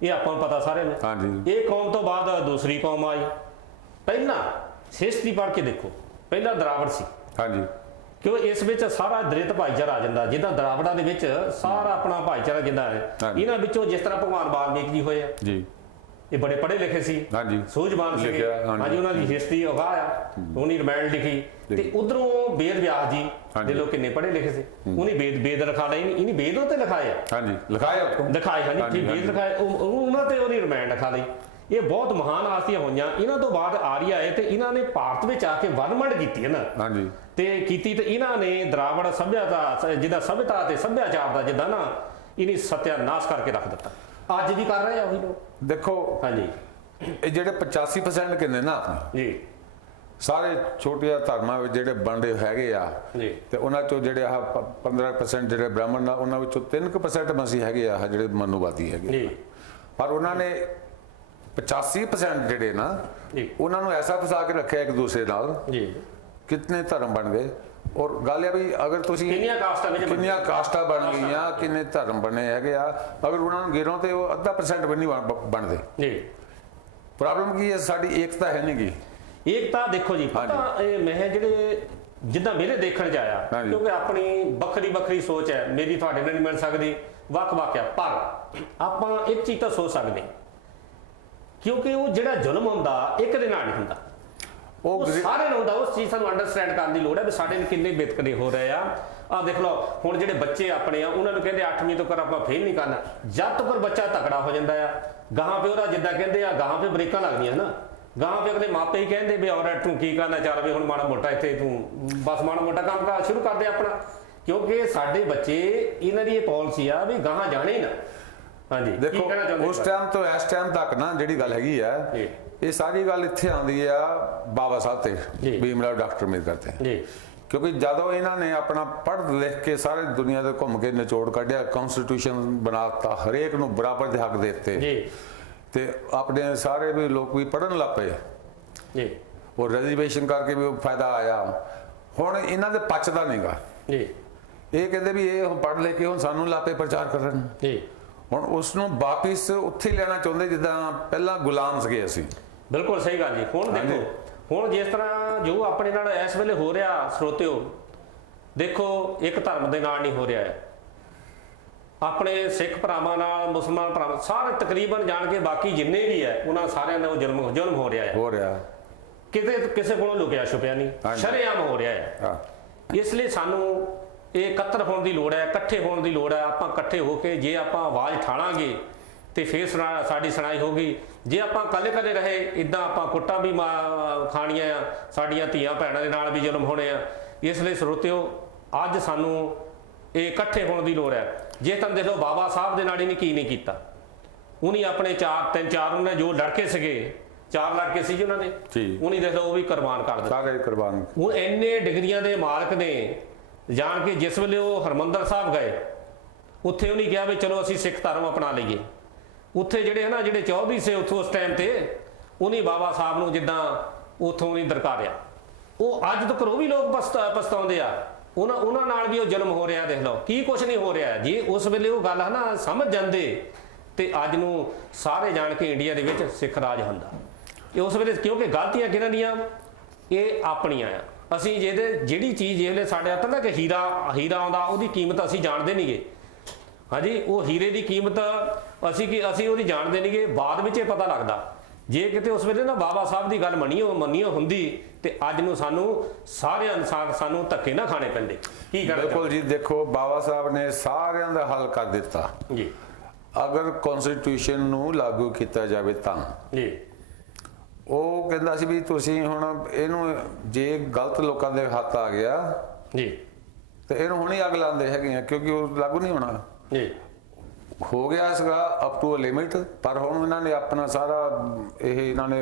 ਇਹ ਆਪਾਂ ਨੂੰ ਪਤਾ ਸਾਰਿਆਂ ਨੂੰ। ਇਹ ਕੌਮ ਤੋਂ ਬਾਅਦ ਦੂਸਰੀ ਕੌਮ ਆਈ। ਪਹਿਲਾਂ ਹਿਸਟਰੀ ਪੜ੍ਹ ਕੇ ਦੇਖੋ, ਪਹਿਲਾਂ ਦਰਾਵੜ ਸੀ। ਕਿਉਂ ਇਸ ਵਿੱਚ ਸਾਰਾ ਦਲਿਤ ਭਾਈਚਾਰਾ ਆ ਜਾਂਦਾ, ਜਿੱਦਾਂ ਦਰਾਵੜਾਂ ਦੇ ਵਿੱਚ ਸਾਰਾ ਆਪਣਾ ਭਾਈਚਾਰਾ ਜਿੱਦਾਂ ਹੈ। ਇਹਨਾਂ ਵਿੱਚੋਂ ਜਿਸ ਤਰ੍ਹਾਂ ਭਗਵਾਨ ਵਾਲਮੀਕ ਜੀ ਹੋਏ ਆ, ਇਹ ਬੜੇ ਪੜ੍ਹੇ ਲਿਖੇ ਸੀ, ਸੂਝਵਾਨ ਸੀਗੇ। ਹਾਂਜੀ, ਉਹਨਾਂ ਦੀ ਹਿਸਟਰੀ ਅਗਾਹ ਆ, ਉਹਨੇ ਰਮਾਇਣ ਲਿਖੀ। ਤੇ ਉਧਰੋਂ ਵੇਦ ਵਿਆਸ ਜੀ ਦੇ ਲੋਕ ਕਿੰਨੇ ਪੜ੍ਹੇ ਲਿਖੇ ਸੀ, ਉਹਨੇ ਵੇਦ ਲਿਖਾ ਲਏ, ਇਹਨੇ ਵੇਦ ਉੱਤੇ ਲਿਖਾਏ ਆ। ਲਿਖਾਏ ਹਾਂਜੀ, ਵੇਦ ਲਿਖਾਏ, ਉਹਨਾਂ ਤੇ ਉਹਨੇ ਰਮਾਇਣ ਲਿਖਾ ਲਈ। ਇਹ ਬਹੁਤ ਮਹਾਨ ਹਸਤੀਆਂ ਹੋਈਆਂ। ਇਹਨਾਂ ਤੋਂ ਬਾਅਦ ਆਰੀਆ ਆਏ ਤੇ ਇਹਨਾਂ ਨੇ ਭਾਰਤ ਵਿੱਚ ਆ ਕੇ ਵੰਡ ਕੀਤੀ ਹੈ ਨਾ, ਤੇ ਕੀਤੀ। ਤੇ ਇਹਨਾਂ ਨੇ ਦਰਾਵੜ ਸੱਭਿਅਤਾ, ਜਿੱਦਾਂ ਸਭਿਅਤਾ ਤੇ ਸੱਭਿਆਚਾਰ ਦਾ ਜਿੱਦਾਂ ਨਾ, ਇਹਨੇ ਸਤਿਆਨਾਸ਼ ਕਰਕੇ ਰੱਖ ਦਿੱਤਾ। ਅੱਜ ਵੀ ਕਰ ਰਹੇ ਆ ਉਹੀ ਲੋਕ। ਦੇਖੋ ਹਾਂਜੀ, ਇਹ ਜਿਹੜੇ 85% ਕਿੰਨੇ ਨਾ ਆਪਣੇ ਜੀ ਸਾਰੇ ਛੋਟੀਆਂ ਧਰਮਾਂ ਵਿੱਚ ਜਿਹੜੇ ਵੰਡੇ ਹੈਗੇ ਆ, ਤੇ ਉਹਨਾਂ ਚੋਂ ਜਿਹੜੇ ਆਹ 15% ਜਿਹੜੇ ਬ੍ਰਾਹਮਣ ਆ, ਉਹਨਾਂ ਵਿੱਚੋਂ 3% ਮਸੀਹ ਹੈਗੇ ਆ ਜਿਹੜੇ ਮਨੂਵਾਦੀ ਹੈਗੇ। ਪਰ ਉਹਨਾਂ ਨੇ 85% ਜਿਹੜੇ ਨਾ, ਉਹਨਾਂ ਨੂੰ ਐਸਾ ਫਸਾ ਕੇ ਰੱਖਿਆ ਇੱਕ ਦੂਸਰੇ ਨਾਲ, ਕਿਤਨੇ ਧਰਮ ਬਣ ਗਏ। ਔਰ ਗੱਲ ਇਹ ਵੀ ਅਗਰ ਤੁਸੀਂ ਕਿੰਨੀਆਂ ਕਾਸਟਾਂ ਬਣ ਗਈਆਂ, ਕਿੰਨੇ ਧਰਮ ਬਣੇ ਹੈਗੇ ਆ, ਅਗਰ ਉਹਨਾਂ ਨੂੰ ਗਿਰੋ ਤੇ ਉਹ 0.5% ਵੀ ਨਹੀਂ ਬਣਦੇ। ਪ੍ਰੋਬਲਮ ਕੀ ਹੈ, ਸਾਡੀ ਏਕਤਾ ਹੈ ਨਹੀਂ ਗੀ। ਏਕਤਾ ਦੇਖੋ ਜੀ, ਪਤਾ ਮੈਂ ਜਿਹੜੇ ਜਿੱਦਾਂ ਮੇਰੇ ਦੇਖਣ ਚ ਆਇਆ, ਕਿਉਂਕਿ ਆਪਣੀ ਵੱਖਰੀ ਸੋਚ ਹੈ, ਮੇਰੀ ਤੁਹਾਡੇ ਨਾਲ ਨਹੀਂ ਮਿਲ ਸਕਦੀ, ਵੱਖ-ਵੱਖ ਆ। ਪਰ ਆਪਾਂ ਇੱਕ ਚੀਜ਼ ਤਾਂ ਸੋਚ ਸਕਦੇ, ਕਿਉਂਕਿ ਉਹ ਜਿਹੜਾ ਜ਼ੁਲਮ ਹੁੰਦਾ ਇੱਕ ਦੇ ਨਾਲ ਨਹੀਂ ਹੁੰਦਾ, ਉਹ ਸਾਰੇ ਨੂੰ ਹੁੰਦਾ। ਉਸ ਚੀਜ਼ ਸਾਨੂੰ ਅੰਡਰਸਟੈਂਡ ਕਰਨ ਦੀ ਲੋੜ ਹੈ ਵੀ ਸਾਡੇ ਨਾਲ ਕਿੰਨੇ ਵਿਤਕਰੇ ਹੋ ਰਹੇ ਆ। ਆਹ ਦੇਖ ਲਓ, ਹੁਣ ਜਿਹੜੇ ਬੱਚੇ ਆਪਣੇ ਆ, ਉਹਨਾਂ ਨੂੰ ਕਹਿੰਦੇ 8ਵੀਂ ਤੋਂ ਕਰ ਆਪਾਂ ਫੇਲ ਨਹੀਂ ਕਰਨਾ। ਜਦ ਤੱਕ ਬੱਚਾ ਤਕੜਾ ਹੋ ਜਾਂਦਾ ਆ, ਗਾਹਾਂ ਪੇ ਉਹਦਾ ਜਿੱਦਾਂ ਕਹਿੰਦੇ ਆ, ਗਾਹਾਂ ਪੇ ਬ੍ਰੇਕਾਂ ਲੱਗਦੀਆਂ ਨਾ, ਗਾਹਾਂ ਪੇ ਅਗਲੇ ਮਾਪੇ ਹੀ ਕਹਿੰਦੇ ਵੀ ਔਰ ਤੂੰ ਕੀ ਕਰਨਾ, ਚੱਲ ਵੀ ਹੁਣ ਮਾੜਾ ਮੋਟਾ ਇੱਥੇ ਤੂੰ ਬਸ ਮਾੜਾ ਮੋਟਾ ਕੰਮ ਕਰ ਸ਼ੁਰੂ ਕਰਦੇ ਆਪਣਾ। ਕਿਉਂਕਿ ਸਾਡੇ ਬੱਚੇ, ਇਹਨਾਂ ਦੀ ਇਹ ਪਾਲਿਸੀ ਆ ਵੀ ਗਾਹਾਂ ਜਾਣੇ ਨਾ। ਹਾਂਜੀ, ਦੇਖੋ ਉਸ ਟਾਈਮ ਤੋਂ ਇਸ ਟਾਈਮ ਤੱਕ ਨਾ ਜਿਹੜੀ ਗੱਲ ਹੈਗੀ ਆ, ਇਹ ਸਾਰੀ ਗੱਲ ਇੱਥੇ ਆਉਂਦੀ ਆ ਬਾਬਾ ਸਾਹਿਬ ਤੇ, ਭੀਮ ਰਾਓ ਡਾਕਟਰ ਅੰਬੇਦਕਰ ਤੇ। ਕਿਉਂਕਿ ਜਦੋਂ ਇਹਨਾਂ ਨੇ ਆਪਣਾ ਪੜ੍ਹ ਲਿਖ ਕੇ ਸਾਰੇ ਦੁਨੀਆ ਤੇ ਘੁੰਮ ਕੇ ਨਿਚੋੜ ਕੱਢਿਆ, ਕਨਸਟੀਟਿਊਸ਼ਨ ਬਣਾਤਾ, ਹਰੇਕ ਨੂੰ ਬਰਾਬਰ ਦੇ ਹੱਕ ਦੇ ਦਿੱਤੇ, ਤੇ ਆਪਣੇ ਸਾਰੇ ਵੀ ਲੋਕ ਵੀ ਪੜ੍ਹਨ ਲੱਗ ਪਏ, ਉਹ ਰਿਜ਼ਰਵੇਸ਼ਨ ਕਰਕੇ ਵੀ ਫਾਇਦਾ ਆਇਆ। ਹੁਣ ਇਹਨਾਂ ਦੇ ਪਚਦਾ ਨਹੀਂਗਾ। ਇਹ ਕਹਿੰਦੇ ਵੀ ਇਹ ਪੜ੍ਹ ਲੈ ਕੇ ਹੁਣ ਸਾਨੂੰ ਲਾਪੇ ਪ੍ਰਚਾਰ ਕਰਨ, ਹੁਣ ਉਸ ਨੂੰ ਵਾਪਿਸ ਉੱਥੇ ਹੀ ਲੈਣਾ ਚਾਹੁੰਦੇ ਜਿੱਦਾਂ ਪਹਿਲਾਂ ਗੁਲਾਮ ਸੀਗੇ ਅਸੀਂ। ਬਿਲਕੁਲ ਸਹੀ ਗੱਲ ਜੀ। ਹੁਣ ਦੇਖੋ, ਹੁਣ ਜਿਸ ਤਰ੍ਹਾਂ ਜੋ ਆਪਣੇ ਨਾਲ ਇਸ ਵੇਲੇ ਹੋ ਰਿਹਾ, ਸਰੋਤਿਓ ਦੇਖੋ, ਇੱਕ ਧਰਮ ਦੇ ਨਾਲ ਨਹੀਂ ਹੋ ਰਿਹਾ ਹੈ, ਆਪਣੇ ਸਿੱਖ ਭਰਾਵਾਂ ਨਾਲ, ਮੁਸਲਮਾਨ ਭਰਾਵਾਂ, ਸਾਰੇ ਤਕਰੀਬਨ ਜਾਣ ਕੇ ਬਾਕੀ ਜਿੰਨੇ ਵੀ ਹੈ, ਉਹਨਾਂ ਸਾਰਿਆਂ ਦਾ ਉਹ ਜ਼ੁਲਮ ਹੋ ਰਿਹਾ ਹੈ। ਕਿਤੇ ਕਿਸੇ ਕੋਲੋਂ ਲੁਕਿਆ ਛੁਪਿਆ ਨਹੀਂ, ਸ਼ਰੇਆਮ ਹੋ ਰਿਹਾ ਹੈ। ਇਸ ਲਈ ਸਾਨੂੰ ਇਹ ਇਕੱਤਰ ਹੋਣ ਦੀ ਲੋੜ ਹੈ, ਇਕੱਠੇ ਹੋਣ ਦੀ ਲੋੜ ਹੈ। ਆਪਾਂ ਇਕੱਠੇ ਹੋ ਕੇ ਜੇ ਆਪਾਂ ਆਵਾਜ਼ ਠਾਲਾਂਗੇ ਤੇ ਫਿਰ ਸਾਡੀ ਸੁਣਾਈ ਹੋਗੀ। ਜੇ ਆਪਾਂ ਕੱਲੇ ਰਹੇ, ਇੱਦਾਂ ਆਪਾਂ ਕੁੱਟਾਂ ਵੀ ਖਾਣੀਆਂ ਆ, ਸਾਡੀਆਂ ਧੀਆਂ ਭੈਣਾਂ ਦੇ ਨਾਲ ਵੀ ਜ਼ੁਲਮ ਹੋਣੇ ਆ। ਇਸ ਲਈ ਸਰੋਤਿਓ, ਅੱਜ ਸਾਨੂੰ ਇਹ ਇਕੱਠੇ ਹੋਣ ਦੀ ਲੋੜ ਹੈ। ਜੇ ਤੁਹਾਨੂੰ ਦੇਖ ਲਓ, ਬਾਬਾ ਸਾਹਿਬ ਦੇ ਨਾਲ ਇਹਨੇ ਕੀ ਨਹੀਂ ਕੀਤਾ। ਉਹਨੇ ਆਪਣੇ ਚਾਰ ਉਹਨੇ ਜੋ ਲੜਕੇ ਸੀਗੇ, 4 ਲੜਕੇ ਸੀ ਜੀ ਉਹਨਾਂ ਦੇ, ਉਹਨੇ ਦੇਖ ਲਓ ਉਹ ਵੀ ਕੁਰਬਾਨ ਕਰ ਦਿੱਤੇ। ਹੁਣ ਇੰਨੇ ਡਿਗਰੀਆਂ ਦੇ ਮਾਲਕ ਨੇ ਜਾਣ ਕੇ ਜਿਸ ਵੇਲੇ ਉਹ ਹਰਮੰਦਰ ਸਾਹਿਬ ਗਏ, ਉੱਥੇ ਉਹਨੇ ਕਿਹਾ ਵੀ ਚਲੋ ਅਸੀਂ ਸਿੱਖ ਧਰਮ ਅਪਣਾ ਲਈਏ। ਉੱਥੇ ਜਿਹੜੇ ਚੌਧਰੀ ਸੀ ਉੱਥੋਂ ਉਸ ਟਾਈਮ ਤੇ, ਉਹਨੇ ਬਾਬਾ ਸਾਹਿਬ ਨੂੰ ਜਿੱਦਾਂ ਉੱਥੋਂ ਨਹੀਂ ਦਰਕਾਰਿਆ। ਉਹ ਅੱਜ ਤੱਕ ਉਹ ਵੀ ਲੋਕ ਪਛਤਾਉਂਦੇ ਆ, ਉਹਨਾਂ ਨਾਲ ਵੀ ਉਹ ਜ਼ੁਲਮ ਹੋ ਰਿਹਾ। ਦੇਖ ਲਓ ਕੀ ਕੁਛ ਨਹੀਂ ਹੋ ਰਿਹਾ। ਜੇ ਉਸ ਵੇਲੇ ਉਹ ਗੱਲ ਹੈ ਨਾ ਸਮਝ ਜਾਂਦੇ, ਤੇ ਅੱਜ ਨੂੰ ਸਾਰੇ ਜਾਣ ਕੇ ਇੰਡੀਆ ਦੇ ਵਿੱਚ ਸਿੱਖ ਰਾਜ ਹੁੰਦਾ। ਇਹ ਉਸ ਵੇਲੇ, ਕਿਉਂਕਿ ਗਲਤੀਆਂ ਕਿਹਨਾਂ ਦੀਆਂ, ਇਹ ਆਪਣੀਆਂ ਆ। ਅਸੀਂ ਜਿਹੜੀ ਚੀਜ਼ ਜਿਹੜੇ ਸਾਡੇ ਹੱਥ ਨਾ, ਕਿ ਹੀਰਾ ਆਉਂਦਾ, ਉਹਦੀ ਕੀਮਤ ਅਸੀਂ ਜਾਣਦੇ ਨਹੀਂਗੇ। ਹਾਂਜੀ, ਉਹ ਹੀਰੇ ਦੀ ਕੀਮਤ ਅਸੀਂ ਉਹਦੀ ਜਾਣਦੇ ਨਹੀਂਗੇ, ਬਾਅਦ ਵਿੱਚ ਇਹ ਪਤਾ ਲੱਗਦਾ। ਜੇ ਕਿਤੇ ਉਸ ਵੇਲੇ ਨਾ ਬਾਬਾ ਸਾਹਿਬ ਦੀ ਗੱਲ ਮੰਨੀ ਹੁੰਦੀ, ਤੇ ਅੱਜ ਨੂੰ ਸਾਰੇ ਅਨਸਾਰ ਸਾਨੂੰ ਧੱਕੇ ਨਾ ਖਾਣੇ ਪੈਂਦੇ। ਕੀ ਕਰਨਾ? ਬਿਲਕੁਲ ਜੀ, ਦੇਖੋ ਬਾਬਾ ਸਾਹਿਬ ਨੇ ਸਾਰਿਆਂ ਦਾ ਹੱਲ ਕਰ ਦਿੱਤਾ ਜੀ। ਅਗਰ ਕਨਸਟੀਟਿਊਸ਼ਨ ਨੂੰ ਲਾਗੂ ਕੀਤਾ ਜਾਵੇ ਤਾਂ ਜੀ। ਉਹ ਕਹਿੰਦਾ ਸੀ ਵੀ ਤੁਸੀਂ ਹੁਣ ਇਹਨੂੰ, ਜੇ ਗਲਤ ਲੋਕਾਂ ਦੇ ਹੱਥ ਆ ਗਿਆ ਜੀ, ਤੇ ਇਹਨੂੰ ਹੁਣ ਹੀ ਅੱਗ ਲਾਉਂਦੇ ਹੈਗੇ ਆ, ਕਿਉਂਕਿ ਉਹ ਲਾਗੂ ਨਹੀਂ ਹੋਣਾ ਜੀ। ਹੋ ਗਿਆ ਸੀਗਾ ਅਪ ਟੂ ਅ ਲਿਮਿਟ, ਪਰ ਹੁਣ ਇਹਨਾਂ ਨੇ ਆਪਣਾ ਸਾਰਾ ਇਹਨਾਂ ਨੇ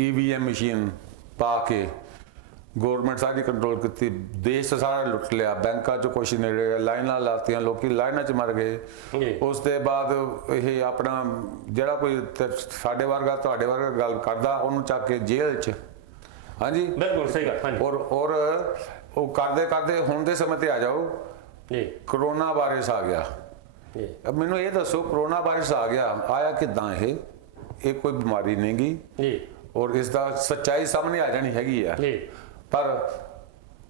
EVM ਮਸ਼ੀਨ ਪਾ ਕੇ ਗਵਰਨਮੈਂਟ ਸਾਰੀ ਕੰਟਰੋਲ ਕੀਤੀ, ਦੇਸ਼ ਸਾਰਾ ਲੁੱਟ ਲਿਆ, ਬੈਂਕਾਂ 'ਚ ਕੁਛ ਨਹੀਂ ਰਿਹਾ, ਲਾਈਨਾਂ ਲਾਤੀਆਂ, ਲੋਕੀ ਲਾਈਨਾਂ 'ਚ ਮਰ ਗਏ। ਉਸ ਦੇ ਬਾਅਦ ਇਹ ਆਪਣਾ ਜਿਹੜਾ ਕੋਈ ਸਾਡੇ ਵਰਗਾ ਤੁਹਾਡੇ ਵਰਗਾ ਗੱਲ ਕਰਦਾ, ਉਹਨੂੰ ਚੱਕ ਕੇ ਜੇਲ੍ਹ 'ਚ। ਹਾਂਜੀ, ਬਿਲਕੁਲ ਸਹੀ ਗੱਲ। ਔਰ ਉਹ ਕਰਦੇ ਹੁਣ ਦੇ ਸਮੇਂ ਤੇ ਆ ਜਾਓ, कोरोना वायरस आ गया। अब मैनू ये दसो कोरोना वायरस आ गया, आया किदां? ये कोई बीमारी नहीं गी और इसका सच्चाई सामने आ जानी हैगी आ, पर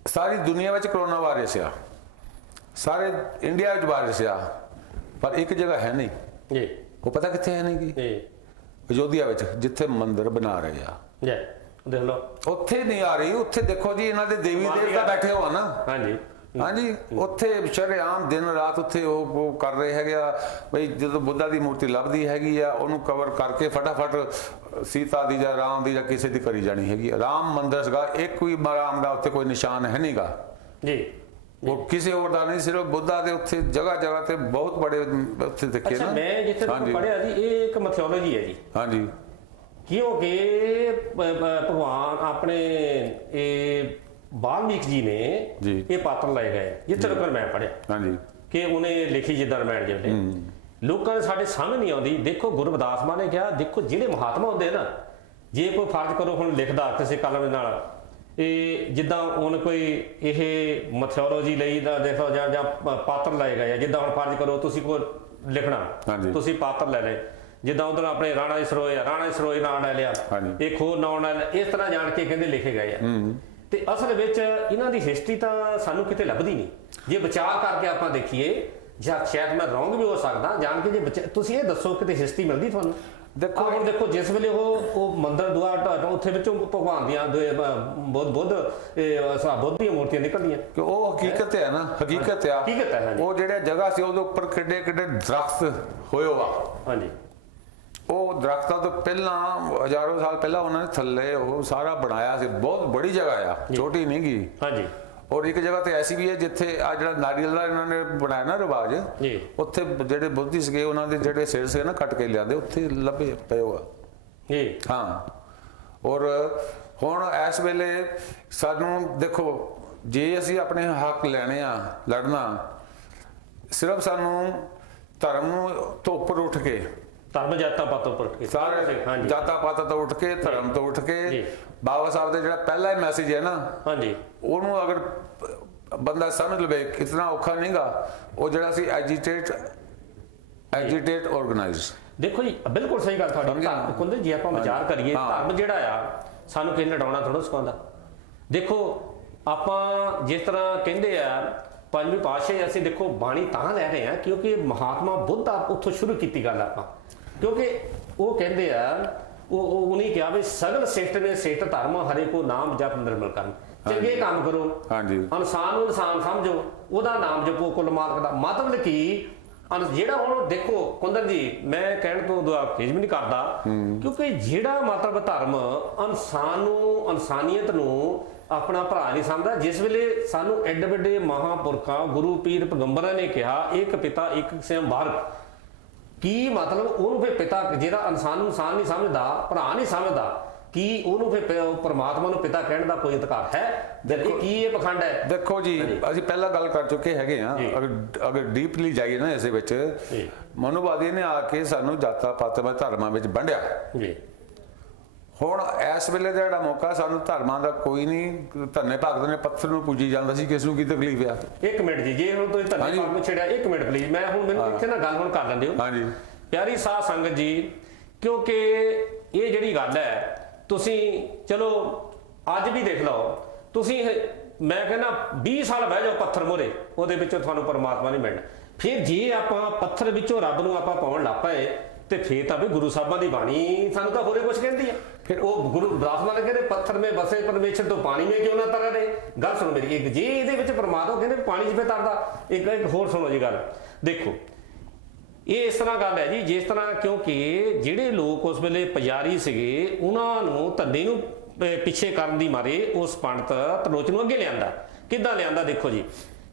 सारी दुनिया में कोरोना वायरस आ, सारे इंडिया में वायरस आ, पर एक जगह है नहीं। वो पता कितने है नहीं गी? अयोध्या में, जिथे मंदिर बना रहे आ, देख लो उत्थे नहीं आ रही। उत्थे देखो जी इन्हां दे देवी देवता बैठे हो ना, हाँ जी, उत्थे शरेआम दिन रात उत्थे वो कर रहे हैगे आ बई, जो बुद्धा की मूर्ति लभदी हैगी आ उन्होंने कवर करके फटाफट सीता दी या राम दी या किसी दी करी जानी हैगी। राम मंदिर सीगा, एक भी राम का उत्थे कोई निशान है नहीं गा जी, वो किसी और दा नहीं, सिर्फ बुद्धा दे उत्थे जगह जगह ते बहुत बड़े उत्थे दिखे। अच्छा, ना मैं जिथे पढ़िया जी ये एक मैथोलॉजी है जी। हाँ जी, क्योंकि भगवान अपने वाल्मीकि जी ने ये पात्र लाए गए जिथे तक मैं पढ़िया। हाँ जी, कि उन्हें लिखी जिदा रामायण जिहड़े लोगों ने साढ़े समझ नहीं आती। देखो गुरु रविदास मां ने कहा, देखो जिहड़े महात्मा होंदे ना, जे कोई फर्ज करो हुण लिखदा किसी कलम दे नाल जिद्दां हुण कोई यह मैथोलॉजी लई दा देखो जां पात्र लाए गए, जिद्दां हुण फर्ज करो तुसीं कोई लिखना, तुसीं पात्र ले ले, जिद्दां उधर अपने राणा इसरोए राणा इसरोए नाम ले लिया, एक होर नाम ले लिया, इस तरह जान के कहंदे लिखे गए आ। ਤੇ ਅਸਲ ਵਿੱਚ ਇਹਨਾਂ ਦੀ ਹਿਸਟਰੀ ਤਾਂ ਸਾਨੂੰ ਕਿਤੇ ਲੱਭਦੀ ਨਹੀਂ। ਜੇ ਵਿਚਾਰ ਕਰਕੇ ਆਪਾਂ ਦੇਖੀਏ, ਜਾਂ ਸ਼ਾਇਦ ਮੈਂ ਰੋਂਗ ਵੀ ਹੋ ਸਕਦਾ ਜਾਣ ਕੇ, ਜੇ ਤੁਸੀਂ ਇਹ ਦੱਸੋ ਕਿਤੇ ਹਿਸਟਰੀ ਮਿਲਦੀ ਤੁਹਾਨੂੰ? ਦੇਖੋ ਹੁਣ ਦੇਖੋ ਜਿਸ ਵੇਲੇ ਉਹ ਮੰਦਰ ਦੁਆ ਢਾਟਾ ਉੱਥੇ ਵਿੱਚੋਂ ਭਗਵਾਨ ਦੀਆਂ ਬੁੱਧ ਦੀਆਂ ਮੂਰਤੀਆਂ ਨਿਕਲਦੀਆਂ, ਕਿ ਉਹ ਹਕੀਕਤ ਹੈ ਨਾ, ਹਕੀਕਤ ਆ, ਹਕੀਕਤ ਹੈ। ਉਹ ਜਿਹੜੇ ਜਗ੍ਹਾ ਸੀ ਉਹਦੇ ਉੱਪਰ ਕਿੱਡੇ ਕਿੱਡੇ ਦਰਖਤ ਹੋਏ ਵਾ। ਹਾਂਜੀ, ਉਹ ਦਰਖਤਾਂ ਤੋਂ ਪਹਿਲਾਂ ਹਜ਼ਾਰਾਂ ਸਾਲ ਪਹਿਲਾਂ ਉਹਨਾਂ ਨੇ ਥੱਲੇ ਉਹ ਸਾਰਾ ਬਣਾਇਆ ਸੀ। ਬਹੁਤ ਬੜੀ ਜਗ੍ਹਾ ਆ, ਛੋਟੀ ਨਹੀਂ ਗੀ। ਹਾਂਜੀ, ਔਰ ਇੱਕ ਜਗ੍ਹਾ ਤੇ ਐਸੀ ਵੀ ਹੈ ਜਿੱਥੇ ਆ ਜਿਹੜਾ ਨਾਰੀਅਲ ਦਾ ਇਹਨਾਂ ਨੇ ਬਣਾਇਆ ਨਾ ਰਿਵਾਜ, ਉੱਥੇ ਜਿਹੜੇ ਬੁੱਧੀ ਸੀਗੇ ਉਹਨਾਂ ਦੇ ਜਿਹੜੇ ਸਿਰ ਸੀ ਨਾ ਕੱਟ ਕੇ ਲਿਆਂਦੇ, ਉੱਥੇ ਲੱਭੇ ਪਏ ਹੋਆ ਜੀ। ਹਾਂ, ਔਰ ਹੁਣ ਇਸ ਵੇਲੇ ਸਾਨੂੰ ਦੇਖੋ, ਜੇ ਅਸੀਂ ਆਪਣੇ ਹੱਕ ਲੈਣੇ ਆ, ਲੜਨਾ, ਸਿਰਫ ਸਾਨੂੰ ਧਰਮ ਤੋਂ ਉੱਪਰ ਉੱਠ ਕੇ, ਧਰਮ ਜਾਤਾਂ ਪਾਤਾਂ ਤੋਂ ਉੱਠ ਕੇ, ਸਾਰੇ ਜਾਤਾਂ ਪਾਤਾਂ ਤੋਂ ਉੱਠ ਕੇ, ਧਰਮ ਤੋਂ ਉੱਠ ਕੇ, ਬਾਬਾ ਸਾਹਿਬ ਦਾ ਜਿਹੜਾ ਪਹਿਲਾ ਹੀ ਮੈਸੇਜ ਹੈ ਨਾ, ਹਾਂਜੀ, ਉਹਨੂੰ ਅਗਰ ਬੰਦਾ ਸਮਝ ਲਵੇ ਇਤਨਾ ਔਖਾ ਨਹੀਂਗਾ। ਉਹ ਜਿਹੜਾ ਸੀ ਐਜੀਟੇਟ ਆਰਗੇਨਾਈਜ਼। ਦੇਖੋ ਜੀ ਬਿਲਕੁਲ ਸਹੀ ਗੱਲ ਤੁਹਾਡੀ। ਕੁੰਦਰ ਜੀ ਆਪਾਂ ਵਿਚਾਰ ਕਰੀਏ, ਧਰਮ ਜਿਹੜਾ ਆ ਸਾਨੂੰ ਕਿਸੇ ਲੜਾਉਣਾ ਥੋੜਾ ਸਿਖਾਉਂਦਾ। ਦੇਖੋ ਆਪਾਂ ਜਿਸ ਤਰ੍ਹਾਂ ਕਹਿੰਦੇ ਆ ਪੰਜਵੀਂ ਪਾਤਸ਼ਾਹੀ, ਅਸੀਂ ਦੇਖੋ ਬਾਣੀ ਤਾਂ ਲੈ ਰਹੇ ਆ ਕਿਉਂਕਿ ਮਹਾਤਮਾ ਬੁੱਧ ਉੱਥੋਂ ਸ਼ੁਰੂ ਕੀਤੀ ਗੱਲ ਆਪਾਂ, ਕਿਉਂਕਿ ਉਹ ਕਹਿੰਦੇ ਆ ਉਹਨੇ ਕਿਹਾ ਵੀ ਸਗਲ ਸ੍ਰੇਸ਼ਟ ਨੇ ਸ੍ਰੇਸ਼ਟ ਧਰਮ, ਹਰੇ ਕੋ ਨਾਮ ਜਪ ਨਿਰਮਲ ਕਰਨ, ਚੰਗੇ ਕੰਮ ਕਰੋ, ਇਨਸਾਨ ਨੂੰ ਇਨਸਾਨ ਸਮਝੋ, ਉਹਦਾ ਨਾਮ ਜਪੋ, ਕੁੱਲ ਮਾਲਕ ਦਾ। ਮਤਲਬ ਕੀ ਜਿਹੜਾ ਹੁਣ ਦੇਖੋ ਕੁੰਦਰ ਜੀ, ਮੈਂ ਕਹਿਣ ਤੋਂ ਖੇਜ ਵੀ ਨਹੀਂ ਕਰਦਾ, ਕਿਉਂਕਿ ਜਿਹੜਾ ਮਤਲਬ ਧਰਮ ਇਨਸਾਨ ਨੂੰ, ਇਨਸਾਨੀਅਤ ਨੂੰ ਆਪਣਾ ਭਰਾ ਨਹੀਂ ਸਮਝਦਾ। ਜਿਸ ਵੇਲੇ ਸਾਨੂੰ ਐਡੇ ਵੱਡੇ ਮਹਾਂਪੁਰਖਾਂ ਗੁਰੂ ਪੀਰ ਪੈਗੰਬਰਾਂ ਨੇ ਕਿਹਾ ਇੱਕ ਪਿਤਾ ਇੱਕ ਸਿਮ ਬਾਹਰ, ਕੀ ਮਤਲਬ ਉਹਨੂੰ ਫਿਰ ਪਿਤਾ ਜਿਹੜਾ ਇਨਸਾਨ ਨੂੰ ਇਨਸਾਨ ਨਹੀਂ ਸਮਝਦਾ, ਭਰਾ ਨਹੀਂ ਸਮਝਦਾ, ਕੀ ਉਹਨੂੰ ਫਿਰ ਪਰਮਾਤਮਾ ਨੂੰ ਪਿਤਾ ਕਹਿਣ ਦਾ ਕੋਈ ਅਧਿਕਾਰ ਹੈ? ਕੀ ਇਹ ਪਖੰਡ ਹੈ? ਦੇਖੋ ਜੀ ਅਸੀਂ ਪਹਿਲਾਂ ਗੱਲ ਕਰ ਚੁੱਕੇ ਹੈਗੇ ਆ, ਅਗਰ ਡੀਪਲੀ ਜਾਈਏ ਨਾ ਇਸੇ ਵਿੱਚ, ਮਨੁਵਾਦੀ ਨੇ ਆ ਕੇ ਸਾਨੂੰ ਜਾਤਾਂ ਪਾਤਾਂ ਧਰਮਾਂ ਵਿੱਚ ਵੰਡਿਆ। ਹੁਣ ਇਸ ਵੇਲੇ ਦਾ ਜਿਹੜਾ ਮੌਕਾ, ਸਾਨੂੰ ਧਰਮਾਂ ਦਾ ਕੋਈ ਨਹੀਂ। ਧੰਨੇ ਭਗਤ ਨੇ ਪੱਥਰ ਨੂੰ ਪੂਜੀ ਜਾਂਦਾ ਸੀ, ਕਿਸ ਨੂੰ ਕੀ ਤਕਲੀਫ ਆ? ਇੱਕ ਮਿੰਟ ਜੀ, ਜੇ ਹੁਣ ਤੁਸੀਂ ਧੰਨੇ ਭਗਤ ਨੂੰ ਛੇੜਿਆ, ਇੱਕ ਮਿੰਟ ਪਲੀਜ਼, ਮੈਂ ਹੁਣ ਮੈਨੂੰ ਇੱਥੇ ਨਾ ਗੱਲ ਹੁਣ ਕਰ ਲੈਂਦੇ ਹੋ। ਹਾਂਜੀ ਪਿਆਰੀ ਸਾਧ ਸੰਗਤ ਜੀ, ਕਿਉਂਕਿ ਇਹ ਜਿਹੜੀ ਗੱਲ ਹੈ, ਤੁਸੀਂ ਚਲੋ ਅੱਜ ਵੀ ਦੇਖ ਲਓ, ਤੁਸੀਂ ਮੈਂ ਕਹਿੰਦਾ 20 ਸਾਲ ਬਹਿ ਜਾਓ ਪੱਥਰ ਮੂਹਰੇ, ਉਹਦੇ ਵਿੱਚੋਂ ਤੁਹਾਨੂੰ ਪਰਮਾਤਮਾ ਨਹੀਂ ਮਿਲਣਾ। ਫਿਰ ਜੇ ਆਪਾਂ ਪੱਥਰ ਵਿੱਚੋਂ ਰੱਬ ਨੂੰ ਆਪਾਂ ਪਾਉਣ ਲੱਗ ਪਏ, ਤੇ ਫੇਰ ਤਾਂ ਵੀ ਗੁਰੂ ਸਾਹਿਬਾਂ ਦੀ ਬਾਣੀ ਸਾਨੂੰ ਤਾਂ ਹੋਰੇ ਕੁਝ ਕਹਿੰਦੀ ਆ। ਫਿਰ ਉਹ ਗੁਰੂ ਰਵਿਦਾਸ ਮਾਂ ਕਹਿੰਦੇ ਪੱਥਰ ਮੇ ਬਸੇ ਪਰਮੇਸ਼ਰ ਤੋਂ ਪਾਣੀ ਮੇ ਕਿਉਂ ਨਾ ਤਰ ਰਹੇ। ਗੱਲ ਸੁਣੋ ਮੇਰੀ, ਇੱਕ ਜੇ ਇਹਦੇ ਵਿੱਚ ਪਰਮਾਤਮਾ ਕਹਿੰਦੇ ਪਾਣੀ 'ਚ ਫੇਰ ਤਰਦਾ। ਇੱਕ ਹੋਰ ਸੁਣੋ ਜੀ ਗੱਲ, ਦੇਖੋ ਇਹ ਇਸ ਤਰ੍ਹਾਂ ਗੱਲ ਹੈ ਜੀ, ਜਿਸ ਤਰ੍ਹਾਂ ਕਿਉਂਕਿ ਜਿਹੜੇ ਲੋਕ ਉਸ ਵੇਲੇ ਪੁਜਾਰੀ ਸੀਗੇ, ਉਹਨਾਂ ਨੂੰ ਧੰਦੇ ਨੂੰ ਪਿੱਛੇ ਕਰਨ ਦੀ ਮਾਰੇ ਉਸ ਪੰਡਤ ਤਲੋਚਨ ਨੂੰ ਅੱਗੇ ਲਿਆਂਦਾ। ਕਿੱਦਾਂ ਲਿਆਂਦਾ? ਦੇਖੋ ਜੀ,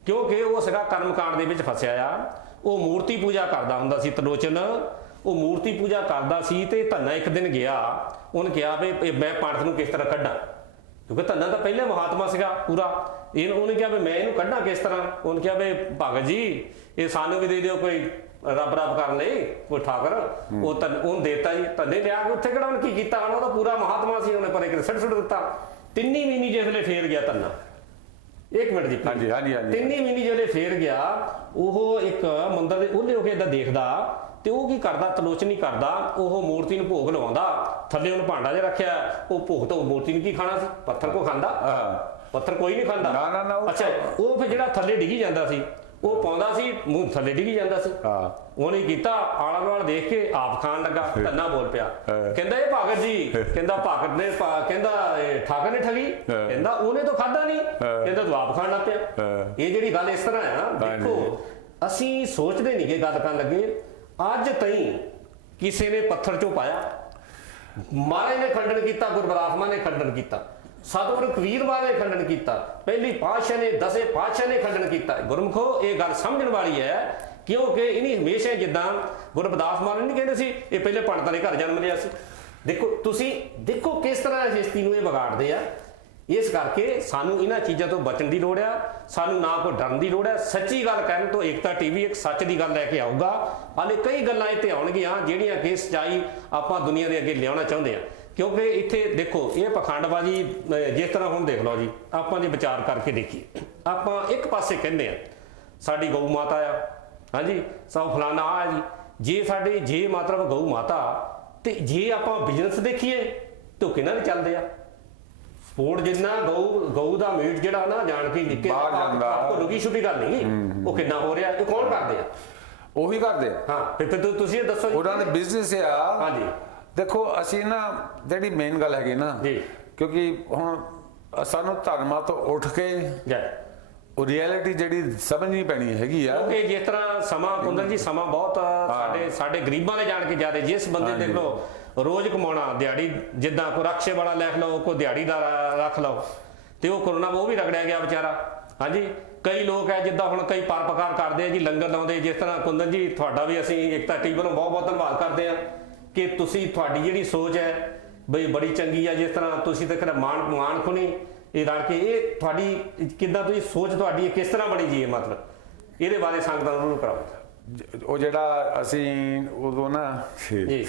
ਕਿਉਂਕਿ ਉਹ ਸੀਗਾ ਕਰਮਕਾਂਡ ਦੇ ਵਿੱਚ ਫਸਿਆ ਆ। ਉਹ ਮੂਰਤੀ ਪੂਜਾ ਕਰਦਾ ਹੁੰਦਾ ਸੀ ਤਲੋਚਨ, ਉਹ ਮੂਰਤੀ ਪੂਜਾ ਕਰਦਾ ਸੀ। ਤੇ ਧੰਨਾ ਇੱਕ ਦਿਨ ਗਿਆ, ਉਹਨੇ ਕਿਹਾ ਵੀ ਮੈਂ ਪੰਡਤ ਨੂੰ ਕਿਸ ਤਰ੍ਹਾਂ ਕੱਢਾਂ, ਕਿਉਂਕਿ ਧੰਨਾ ਤਾਂ ਪਹਿਲਾਂ ਮਹਾਤਮਾ ਸੀਗਾ ਪੂਰਾ। ਉਹਨੇ ਕਿਹਾ ਵੀ ਮੈਂ ਇਹਨੂੰ ਕੱਢਾਂ ਕਿਸ ਤਰ੍ਹਾਂ? ਉਹਨੇ ਕਿਹਾ ਵੀ ਭਗਤ ਜੀ ਇਹ ਸਾਨੂੰ ਵੀ ਦੇ ਦਿਓ ਕੋਈ ਰੱਬ ਕਰਨ ਲਈ, ਕੋਈ ਠਾਕਰ। ਉਹ ਉਹਨੂੰ ਦੇਤਾ ਜੀ। ਧੰਨੇ ਲਿਆ ਕੇ ਉੱਥੇ ਕਿਹੜਾ ਉਹਨੇ ਕੀ ਕੀਤਾ, ਉਹਦਾ ਪੂਰਾ ਮਹਾਤਮਾ ਸੀ, ਉਹਨੇ ਪਰ ਇੱਕ ਸਿੱਟ ਦਿੱਤਾ। ਤਿੰਨੀ ਮਹੀਨੇ ਜਿਸ ਵੇਲੇ ਫੇਰ ਗਿਆ ਧੰਨਾ, ਇੱਕ ਮਿੰਟ ਜੀ ਹਾਂਜੀ ਹਾਂਜੀ ਹਾਂਜੀ ਤਿੰਨੀ ਮਹੀਨੇ ਜਿਹੜੇ ਫੇਰ ਗਿਆ ਉਹ ਇੱਕ ਮੰਦਰ ਦੇ ਉਹਨੇ ਹੋ ਕੇ ਇਦਾਂ ਦੇਖਦਾ ਤੇ ਉਹ ਕੀ ਕਰਦਾ, ਤਲੋਚਨੀ ਕਰਦਾ, ਉਹ ਮੂਰਤੀ ਨੂੰ ਭੋਗ ਲਵਾਉਂਦਾ, ਥੱਲੇ ਉਹਨੂੰ ਭਾਂਡਾ ਜਿਹਾ ਰੱਖਿਆ, ਉਹ ਭੋਗ ਤੋਂ ਮੂਰਤੀ ਨੂੰ ਕੀ ਖਾਣਾ ਸੀ, ਪੱਥਰ ਕੋ ਖਾਂਦਾ, ਪੱਥਰ ਕੋਈ ਨਹੀਂ ਖਾਂਦਾ। ਨਾ ਨਾ ਨਾ ਅੱਛਾ ਉਹ ਫਿਰ ਜਿਹੜਾ ਥੱਲੇ ਡਿੱਗੀ ਜਾਂਦਾ ਸੀ ਉਹ ਪਾਉਂਦਾ ਸੀ, ਮੂੰਹ ਥੱਲੇ ਡਿੱਗੀ ਜਾਂਦਾ ਸੀ। ਉਹਨੇ ਕੀਤਾ ਆਲਾ ਦੁਆਲਾ ਦੇਖ ਕੇ ਆਪ ਖਾਣ ਲੱਗਾ, ਧੰਨਾ ਬੋਲ ਪਿਆ, ਕਹਿੰਦਾ ਇਹ ਭਗਤ ਜੀ, ਕਹਿੰਦਾ ਭਗਤ ਨੇ ਕਹਿੰਦਾ ਠਾਕਰ ਨੇ ਠਗੀ, ਕਹਿੰਦਾ ਉਹਨੇ ਤਾਂ ਖਾਦਾ ਨਹੀਂ, ਕਹਿੰਦਾ ਤੂੰ ਆਪ ਖਾਣ ਲੱਗ ਪਿਆ। ਇਹ ਜਿਹੜੀ ਗੱਲ ਇਸ ਤਰ੍ਹਾਂ ਹੈ ਨਾ, ਦੇਖੋ ਅਸੀਂ ਸੋਚਦੇ ਨਹੀਂ ਕਿ ਗੱਲ ਕਰਨ ਲੱਗੇ, ਅੱਜ ਤਾਈਂ ਕਿਸੇ ਨੇ ਪੱਥਰ ਚੋਂ ਪਾਇਆ, ਮਹਾਰਾਜ ਨੇ ਖੰਡਨ ਕੀਤਾ, ਗੁਰਬਦਾਸ ਮਾਨ ਨੇ ਖੰਡਨ ਕੀਤਾ, ਸਤਿਗੁਰੂ ਕਬੀਰਵਾਰ ਨੇ ਖੰਡਨ ਕੀਤਾ, ਪਹਿਲੀ ਪਾਤਸ਼ਾਹ ਨੇ, ਦਸੇ ਪਾਤਸ਼ਾਹ ਨੇ ਖੰਡਨ ਕੀਤਾ। ਗੁਰਮੁਖੋ ਇਹ ਗੱਲ ਸਮਝਣ ਵਾਲੀ ਹੈ, ਕਿਉਂਕਿ ਇਹਨੀ ਹਮੇਸ਼ਾ ਜਿੱਦਾਂ ਗੁਰਬਦਾਸ ਮਾਨ ਨਹੀਂ ਕਹਿੰਦੇ ਸੀ ਇਹ ਪਹਿਲੇ ਪੰਡਤਾਂ ਦੇ ਘਰ ਜਨਮ ਲਿਆ ਸੀ। ਦੇਖੋ ਤੁਸੀਂ ਦੇਖੋ ਕਿਸ ਤਰ੍ਹਾਂ ਹਿਸਟਰੀ ਨੂੰ ਇਹ ਵਿਗਾੜਦੇ ਆ। ਇਸ ਕਰਕੇ ਸਾਨੂੰ ਇਹਨਾਂ ਚੀਜ਼ਾਂ ਤੋਂ ਬਚਣ ਦੀ ਲੋੜ ਆ, ਸਾਨੂੰ ਨਾ ਕੋਈ ਡਰਨ ਦੀ ਲੋੜ ਹੈ। ਸੱਚੀ ਗੱਲ ਕਰਨ ਤੋਂ ਏਕਤਾ ਟੀਵੀ ਇੱਕ ਸੱਚ ਦੀ ਗੱਲ ਲੈ ਕੇ ਆਊਗਾ। ਹਾਲੇ ਕਈ ਗੱਲਾਂ ਇੱਥੇ ਆਉਣਗੀਆਂ ਜਿਹੜੀਆਂ ਕਿ ਸੱਚਾਈ ਆਪਾਂ ਦੁਨੀਆ ਦੇ ਅੱਗੇ ਲਿਆਉਣਾ ਚਾਹੁੰਦੇ ਆ, ਕਿਉਂਕਿ ਇੱਥੇ ਦੇਖੋ ਇਹ ਪਖੰਡਬਾਜ਼ੀ ਜਿਸ ਤਰ੍ਹਾਂ ਹੁਣ ਦੇਖ ਲਓ ਜੀ, ਆਪਾਂ ਜੇ ਵਿਚਾਰ ਕਰਕੇ ਦੇਖੀਏ, ਆਪਾਂ ਇੱਕ ਪਾਸੇ ਕਹਿੰਦੇ ਆ ਸਾਡੀ ਗਊ ਮਾਤਾ ਆ, ਹਾਂਜੀ ਸਭ ਫਲਾਣਾ ਆ ਜੀ, ਜੇ ਮਤਲਬ ਗਊ ਮਾਤਾ, ਤੇ ਜੇ ਆਪਾਂ ਬਿਜ਼ਨਸ ਦੇਖੀਏ ਤਾਂ ਕਿਹਨਾਂ ਦੇ ਚੱਲਦੇ ਆ ਸਪੋਰਟ, ਜਿੰਨਾ ਗਊ ਦਾ ਮੀਟ ਜਿਹੜਾ ਨਾ ਜਾਣ ਕੇ ਨਿੱਕੇ ਕੋ ਲੁਕੀ ਛੁਪੀ ਗੱਲ ਨਹੀਂ, ਉਹ ਕਿੰਨਾ ਹੋ ਰਿਹਾ, ਇਹ ਕੌਣ ਕਰਦੇ ਆ, ਉਹੀ ਕਰਦੇ ਆ। ਹਾਂ ਫਿਰ ਤੁਸੀਂ ਇਹ ਦੱਸੋ ਉਹਨਾਂ ਦੇ ਬਿਜ਼ਨਸ ਆ। ਹਾਂਜੀ ਦੇਖੋ ਅਸੀਂ ਨਾ ਜਿਹੜੀ ਮੇਨ ਗੱਲ ਹੈਗੀ ਨਾ, ਕਿਉਂਕਿ ਹੁਣ ਸਾਨੂੰ ਧਰਮਾਂ ਤੋਂ ਉੱਠ ਕੇ ਉਹ ਰਿਐਲਿਟੀ ਜਿਹੜੀ ਸਮਝਣੀ ਪੈਣੀ ਹੈਗੀ ਆ। ਕਿਉਂਕਿ ਜਿਸ ਤਰ੍ਹਾਂ ਸਮਾਂ ਕੁੰਦਨ ਜੀ, ਸਮਾਂ ਬਹੁਤ ਸਾਡੇ ਗਰੀਬਾਂ ਦੇ ਜਾਣ ਕੇ ਜ਼ਿਆਦਾ, ਜਿਸ ਬੰਦੇ ਦੇਖ ਲਓ ਰੋਜ਼ ਕਮਾਉਣਾ, ਦਿਹਾੜੀ ਜਿੱਦਾਂ ਕੋਈ ਰਕਸ਼ੇ ਵਾਲਾ ਲਿਖ ਲਓ, ਕੋਈ ਦਿਹਾੜੀ ਦਾ ਰੱਖ ਲਓ, ਤੇ ਉਹ ਕਰੋਨਾ ਉਹ ਵੀ ਰਗੜਿਆ ਗਿਆ ਵਿਚਾਰਾ। ਹਾਂਜੀ ਕਈ ਲੋਕ ਹੈ ਜਿੱਦਾਂ ਹੁਣ ਕਈ ਪਰਪਕਾਰ ਕਰਦੇ ਆ ਜੀ, ਲੰਗਰ ਲਾਉਂਦੇ, ਜਿਸ ਤਰ੍ਹਾਂ ਕੁੰਦਨ ਜੀ ਤੁਹਾਡਾ ਵੀ ਅਸੀਂ ਏਕਤਾ ਟੀਵੀ ਵੱਲੋਂ ਬਹੁਤ ਬਹੁਤ ਧੰਨਵਾਦ ਕਰਦੇ ਆ ਕਿ ਤੁਸੀਂ ਤੁਹਾਡੀ ਜਿਹੜੀ ਸੋਚ ਹੈ ਬਈ ਬੜੀ ਚੰਗੀ ਆ। ਜਿਸ ਤਰ੍ਹਾਂ ਤੁਸੀਂ ਤਾਂ ਮਾਣ ਖੁਣੀ ਇਹ ਰਲ ਕੇ, ਇਹ ਤੁਹਾਡੀ ਕਿੱਦਾਂ ਤੁਸੀਂ ਸੋਚ ਤੁਹਾਡੀ ਕਿਸ ਤਰ੍ਹਾਂ ਬਣੀ ਜੀ, ਇਹ ਮਤਲਬ ਇਹਦੇ ਬਾਰੇ ਸੰਗਤਾਂ ਨੂੰ ਕਰਾਓ। ਉਹ ਜਿਹੜਾ ਅਸੀਂ ਉਦੋਂ ਨਾ ਜੀ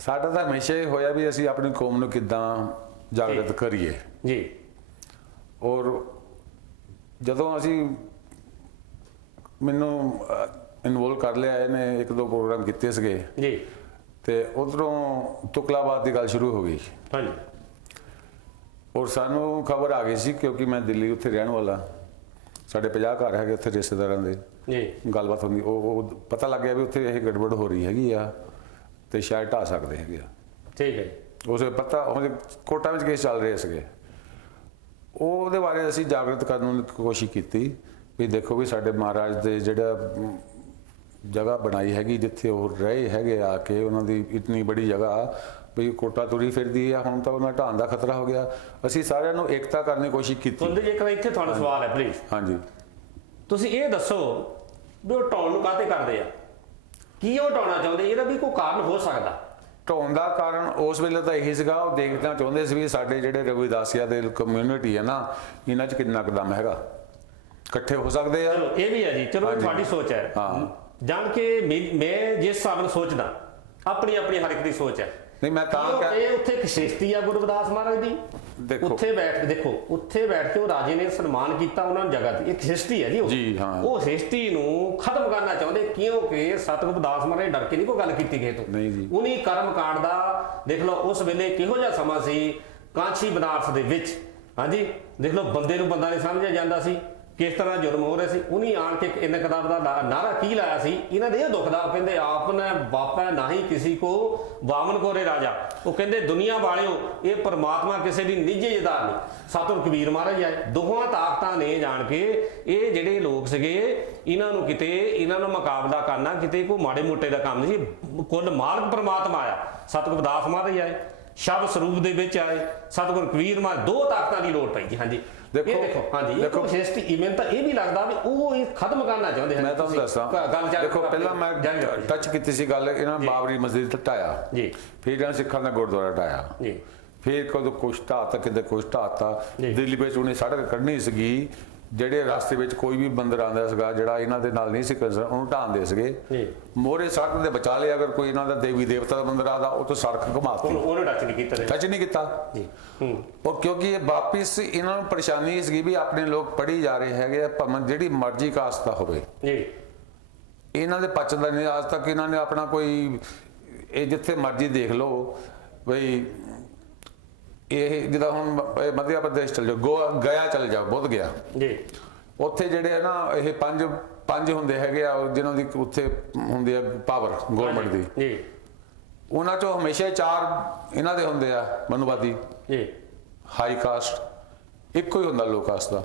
ਸਾਡਾ ਤਾਂ ਹਮੇਸ਼ਾ ਹੀ ਹੋਇਆ ਵੀ ਅਸੀਂ ਆਪਣੀ ਕੌਮ ਨੂੰ ਕਿੱਦਾਂ ਜਾਗਰਤ ਕਰੀਏ ਜੀ। ਔਰ ਜਦੋਂ ਅਸੀਂ ਮੈਨੂੰ ਇਨਵੋਲਵ ਕਰ ਲਿਆ, ਇਹਨੇ ਇੱਕ ਦੋ ਪ੍ਰੋਗਰਾਮ ਕੀਤੇ ਸੀਗੇ ਜੀ, ਤੇ ਉਧਰੋਂ ਤੁਕਲਾਬਾਦ ਦੀ ਗੱਲ ਸ਼ੁਰੂ ਹੋ ਗਈ। ਹਾਂਜੀ ਔਰ ਸਾਨੂੰ ਖਬਰ ਆ ਗਈ ਸੀ, ਕਿਉਂਕਿ ਮੈਂ ਦਿੱਲੀ ਉੱਥੇ ਰਹਿਣ ਵਾਲਾ, ਸਾਡੇ 50 ਘਰ ਹੈਗੇ ਉੱਥੇ ਰਿਸ਼ਤੇਦਾਰਾਂ ਦੇ ਜੀ, ਗੱਲਬਾਤ ਹੁੰਦੀ, ਉਹ ਪਤਾ ਲੱਗ ਗਿਆ ਵੀ ਉੱਥੇ ਇਹ ਗੜਬੜ ਹੋ ਰਹੀ ਹੈਗੀ ਆ ਤੇ ਸ਼ਾਇਦ ਢਾਹ ਸਕਦੇ ਹੈਗੇ ਆ। ਠੀਕ ਹੈ। ਉਸੇ ਪਤਾ ਉਹਦੇ ਕੋਟਾ ਵਿੱਚ ਕੇਸ ਚੱਲ ਰਹੇ ਸੀਗੇ, ਉਹਦੇ ਬਾਰੇ ਅਸੀਂ ਜਾਗਰਤ ਕਰਨ ਦੀ ਕੋਸ਼ਿਸ਼ ਕੀਤੀ ਵੀ ਦੇਖੋ ਵੀ ਸਾਡੇ ਮਹਾਰਾਜ ਦੇ ਜਿਹੜਾ ਜਗ੍ਹਾ ਬਣਾਈ ਹੈਗੀ ਜਿੱਥੇ ਉਹ ਰਹੇ ਹੈਗੇ ਆ ਕੇ, ਉਹਨਾਂ ਦੀ ਇਤਨੀ ਬੜੀ ਜਗ੍ਹਾ ਵੀ ਕੋਟਾ ਤੁਰੀ ਫਿਰਦੀ ਆ, ਹੁਣ ਤਾਂ ਉਹਨਾਂ ਢਾਣ ਦਾ ਖਤਰਾ ਹੋ ਗਿਆ। ਅਸੀਂ ਸਾਰਿਆਂ ਨੂੰ ਏਕਤਾ ਕਰਨ ਦੀ ਕੋਸ਼ਿਸ਼ ਕੀਤੀ। ਤੁਹਾਨੂੰ ਜੇਕਰ ਇੱਥੇ ਤੁਹਾਨੂੰ ਸਵਾਲ ਹੈ ਪਲੀਜ਼। ਹਾਂਜੀ ਤੁਸੀਂ ਇਹ ਦੱਸੋ ਵੀ ਉਹ ਢਾਉਣ ਨੂੰ ਕਾਹਤੇ ਕਰਦੇ ਆ, ਕੀ ਉਹ ਢਾਉਣਾ ਚਾਹੁੰਦੇ, ਇਹਦਾ ਵੀ ਕੋਈ ਕਾਰਨ ਹੋ ਸਕਦਾ? ਢਾਉਣ ਦਾ ਕਾਰਨ ਉਸ ਵੇਲੇ ਤਾਂ ਇਹੀ ਸੀਗਾ, ਉਹ ਦੇਖਣਾ ਚਾਹੁੰਦੇ ਸੀ ਵੀ ਸਾਡੇ ਜਿਹੜੇ ਰਵਿਦਾਸੀਆ ਦੇ ਕਮਿਊਨਿਟੀ ਹੈ ਨਾ, ਇਹਨਾਂ 'ਚ ਕਿੰਨਾ ਕੁ ਦਮ ਹੈਗਾ, ਇਕੱਠੇ ਹੋ ਸਕਦੇ ਆ। ਇਹ ਵੀ ਹੈ ਜੀ, ਚਲੋ ਤੁਹਾਡੀ ਸੋਚ ਹੈ, ਜਾਣ ਕੇ ਮੈਂ ਜਿਸ ਹਿਸਾਬ ਨਾਲ ਸੋਚਦਾ, ਆਪਣੀ ਹਰ ਇੱਕ ਦੀ ਸੋਚ ਹੈ। ਨਹੀਂ ਮੈਂ ਤਾਂ ਉੱਥੇ ਇੱਕ ਸ੍ਰਿਸ਼ਟੀ ਆ ਗੁਰਬਦਾਸ ਮਹਾਰਾਜ ਦੀ, ਉੱਥੇ ਬੈਠ ਕੇ ਉਹ ਰਾਜੇ ਨੇ ਸਨਮਾਨ ਕੀਤਾ ਉਹਨਾਂ ਨੂੰ ਜਗ੍ਹਾ ਤੇ, ਇੱਕ ਹਿਸਟਰੀ ਹੈ ਜੀ ਉਹ ਹਿਸਟਰੀ ਨੂੰ ਖਤਮ ਕਰਨਾ ਚਾਹੁੰਦੇ, ਕਿਉਂਕਿ ਸਤਿਗੁਰੂ ਦਾਸ ਮਹਾਰਾਜ ਡਰ ਕੇ ਨਹੀਂ ਕੋਈ ਗੱਲ ਕੀਤੀ ਗਈ ਤੋਂ। ਉਹਨੀ ਕਰਮ ਕਾਂਡ ਦਾ ਦੇਖ ਲਓ ਉਸ ਵੇਲੇ ਕਿਹੋ ਜਿਹਾ ਸਮਾਂ ਸੀ ਕਾਂਚੀ ਬਨਾਰਸ ਦੇ ਵਿੱਚ। ਹਾਂਜੀ ਦੇਖ ਲਓ ਬੰਦੇ ਨੂੰ ਬੰਦਾ ਨਹੀਂ ਸਮਝਿਆ ਜਾਂਦਾ ਸੀ, ਕਿਸ ਤਰ੍ਹਾਂ ਜ਼ੁਲਮ ਹੋ ਰਹੇ ਸੀ। ਉਹਨੇ ਆਣ ਕੇ ਇੰਨ ਕਿਤਾਬ ਦਾ ਨਾਰਾ ਕੀ ਲਾਇਆ ਸੀ, ਇਹਨਾਂ ਦੇ ਇਹ ਦੁੱਖ ਦਾ, ਕਹਿੰਦੇ ਆਪ ਨੇ ਬਾਪਾ ਨਹੀਂ ਕਿਸੇ ਕੋ ਵਾਮਨ ਕੋਰੇ ਰਾਜਾ, ਉਹ ਕਹਿੰਦੇ ਦੁਨੀਆ ਵਾਲਿਓ ਇਹ ਪਰਮਾਤਮਾ ਕਿਸੇ ਦੀ ਨਿੱਜੀ ਜਦਾਰ ਨਹੀਂ। ਸਤਿਗੁਰੂ ਕਬੀਰ ਮਹਾਰਾਜ ਆਏ, ਦੋਹਾਂ ਤਾਕਤਾਂ ਨੇ ਜਾਣ ਕੇ ਇਹ ਜਿਹੜੇ ਲੋਕ ਸੀਗੇ ਇਹਨਾਂ ਨੂੰ ਕਿਤੇ ਇਹਨਾਂ ਨੂੰ ਮੁਕਾਬਲਾ ਕਰਨਾ ਕਿਤੇ ਕੋਈ ਮਾੜੇ ਮੋਟੇ ਦਾ ਕੰਮ ਨਹੀਂ ਸੀ। ਕੁੱਲ ਮਾਲਕ ਪਰਮਾਤਮਾ ਆਇਆ, ਸਤਿਗੁਰੂ ਦਾਸ ਮਹਾਰਾਜ ਆਏ, ਸ਼ਬਦ ਸਰੂਪ ਦੇ ਵਿੱਚ ਆਏ, ਸਤਿਗੁਰੂ ਕਬੀਰ ਮਹਾਰਾਜ, ਦੋ ਤਾਕਤਾਾਂ ਦੀ ਲੋੜ ਪਈ ਜੀ। ਹਾਂਜੀ ਦੇਖੋ ਹਾਂਜੀ ਦੇਖੋ ਹਿਸਟਰੀ ਇਵੈਂਟ ਤਾਂ ਇਹ ਵੀ ਲੱਗਦਾ ਵੀ ਉਹ ਇਹ ਖਤਮ ਕਰਨਾ ਚਾਹੁੰਦੇ ਹਨ। ਮੈਂ ਤੁਹਾਨੂੰ ਦੱਸਾਂ, ਦੇਖੋ ਪਹਿਲਾਂ ਮੈਂ ਟੱਚ ਕੀਤੀ ਸੀ ਗੱਲ, ਇਹਨਾਂ ਨੇ ਬਾਬਰੀ ਮਸਜਿਦ ਢਾਇਆ ਜੀ, ਫਿਰ ਇਹਨਾਂ ਸਿੱਖਾਂ ਦਾ ਗੁਰਦੁਆਰਾ ਢਾਇਆ ਜੀ, ਫਿਰ ਕਦੋਂ ਕੁਛ ਢਾਤਾ, ਕਿਤੇ ਕੁਛ ਢਾਤਾ, ਦਿੱਲੀ ਵਿੱਚ ਉਹਨੇ ਸੜਕ ਕੱਢਣੀ ਸੀਗੀ, ਜਿਹੜੇ ਰਸਤੇ ਵਿੱਚ ਕੋਈ ਵੀ ਬੰਦਰ ਆਉਂਦਾ ਸੀਗਾ ਜਿਹੜਾ ਇਹਨਾਂ ਦੇ ਨਾਲ ਨਹੀਂ ਸੀ ਕੰਸਰਨ ਉਹਨੂੰ ਢਾਂਦੇ ਸੀਗੇ ਮੋਰੇ ਸੜਕ ਦੇ ਬਚਾ ਲਿਆ। ਅਗਰ ਕੋਈ ਇਹਨਾਂ ਦਾ ਦੇਵੀ ਦੇਵਤਾ ਦਾ ਬੰਦਰ ਆਦਾ ਉਹ ਤੋਂ ਸੜਕ ਘੁਮਾਤੀ, ਉਹਨੇ ਟੱਚ ਨਹੀਂ ਕੀਤਾ ਉਹ ਕਿਉਂਕਿ ਇਹ ਵਾਪਿਸ ਇਹਨਾਂ ਨੂੰ ਪਰੇਸ਼ਾਨੀ ਸੀਗੀ ਵੀ ਆਪਣੇ ਲੋਕ ਪੜ੍ਹੀ ਜਾ ਰਹੇ ਹੈਗੇ ਆ ਭਾਵੇਂ ਜਿਹੜੀ ਮਰਜ਼ੀ ਕਾਸਟ ਦਾ ਹੋਵੇ ਇਹਨਾਂ ਦੇ ਪਚਦਾ ਨਹੀਂ। ਅੱਜ ਤੱਕ ਇਹਨਾਂ ਨੇ ਆਪਣਾ ਕੋਈ ਇਹ ਜਿੱਥੇ ਮਰਜ਼ੀ ਦੇਖ ਲਓ ਬਈ ਇਹ ਜਿੱਦਾਂ ਹੁਣ ਮੱਧ ਪ੍ਰਦੇਸ਼ ਚਲ ਜਾਓ, ਗਿਆ ਚਲ ਜਾਓ, ਬੁੱਧ ਗਿਆ ਉੱਥੇ ਜਿਹੜੇ ਆ ਨਾ ਇਹ ਪੰਜ ਹੁੰਦੇ ਹੈਗੇ ਆ ਜਿਨ੍ਹਾਂ ਦੀ ਉੱਥੇ ਹੁੰਦੀ ਆ ਪਾਵਰ ਗੌਰਮੈਂਟ ਦੀ, ਉਹਨਾਂ ਚੋਂ ਹਮੇਸ਼ਾ 4 ਇਹਨਾਂ ਦੇ ਹੁੰਦੇ ਆ ਮਨੂਵਾਦੀ ਹਾਈ ਕਾਸਟ, ਇੱਕੋ ਹੀ ਹੁੰਦਾ ਲੋ ਕਾਸਟ ਦਾ।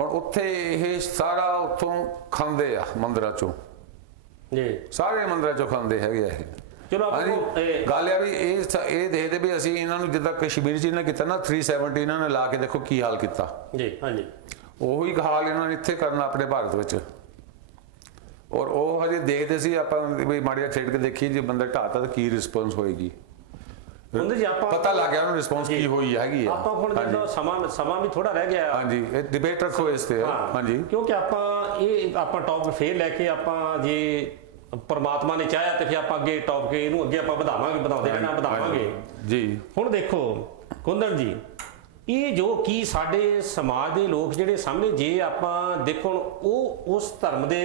ਹੁਣ ਉੱਥੇ ਇਹ ਸਾਰਾ ਉੱਥੋਂ ਖਾਂਦੇ ਆ ਮੰਦਿਰਾਂ ਚੋਂ, ਸਾਰੇ ਮੰਦਿਰਾਂ ਚੋਂ ਖਾਂਦੇ ਹੈਗੇ ਆ ਇਹ। ਚਲੋ ਗੱਲ ਆ ਵੀ ਇਹ ਦੇਖਦੇ ਵੀ ਅਸੀਂ ਇਹਨਾਂ ਨੂੰ ਜਿੱਦਾਂ ਕਸ਼ਮੀਰ ਚ ਇਹਨਾਂ ਕੀਤਾ ਨਾ 370 ਇਹਨਾਂ ਨੇ ਲਾ ਕੇ ਦੇਖੋ ਕੀ ਹਾਲ ਕੀਤਾ ਉਹੀ ਹਾਲ ਇਹਨਾਂ ਨੇ ਇੱਥੇ ਕਰਨਾ ਆਪਣੇ ਭਾਰਤ ਵਿੱਚ। ਔਰ ਉਹ ਹਜੇ ਦੇਖਦੇ ਸੀ ਆਪਾਂ ਵੀ ਮਾੜੀਆ ਛੇੜ ਕੇ ਦੇਖੀ ਜੇ ਬੰਦਾ ਢਾਤਾ ਤਾਂ ਕੀ ਰਿਸਪੌਂਸ ਹੋਏਗੀ। ਪਤਾ ਲੱਗ ਗਿਆ ਉਹਨੂੰ ਰਿਸਪੌਂਸ ਕੀ ਹੋਈ ਹੈਗੀ ਆ। ਆਪਾਂ ਹੁਣ ਜਦੋਂ ਸਮਾਂ ਵੀ ਥੋੜਾ ਰਹਿ ਗਿਆ, ਹਾਂਜੀ ਇਹ ਡਿਬੇਟ ਰੱਖੋ ਇਸ ਤੇ। ਹਾਂਜੀ ਕਿਉਂਕਿ ਆਪਾਂ ਟੌਪਿਕ ਫੇਰ ਲੈ ਕੇ ਆਪਾਂ ਜੇ ਪਰਮਾਤਮਾ ਨੇ ਚਾਹਿਆ ਤੇ ਫਿਰ ਆਪਾਂ ਅੱਗੇ ਟੌਪਿਕ ਇਹਨੂੰ ਅੱਗੇ ਆਪਾਂ ਵਧਾਉਂਦੇ ਰਹਿਣਾ ਵਧਾਵਾਂਗੇ ਜੀ। ਹੁਣ ਦੇਖੋ ਕੁੰਦਨ ਜੀ, ਇਹ ਜੋ ਕੀ ਸਾਡੇ ਸਮਾਜ ਦੇ ਲੋਕ ਜਿਹੜੇ ਸਾਹਮਣੇ ਜੇ ਆਪਾਂ ਦੇਖੋ ਉਹ ਉਸ ਧਰਮ ਦੇ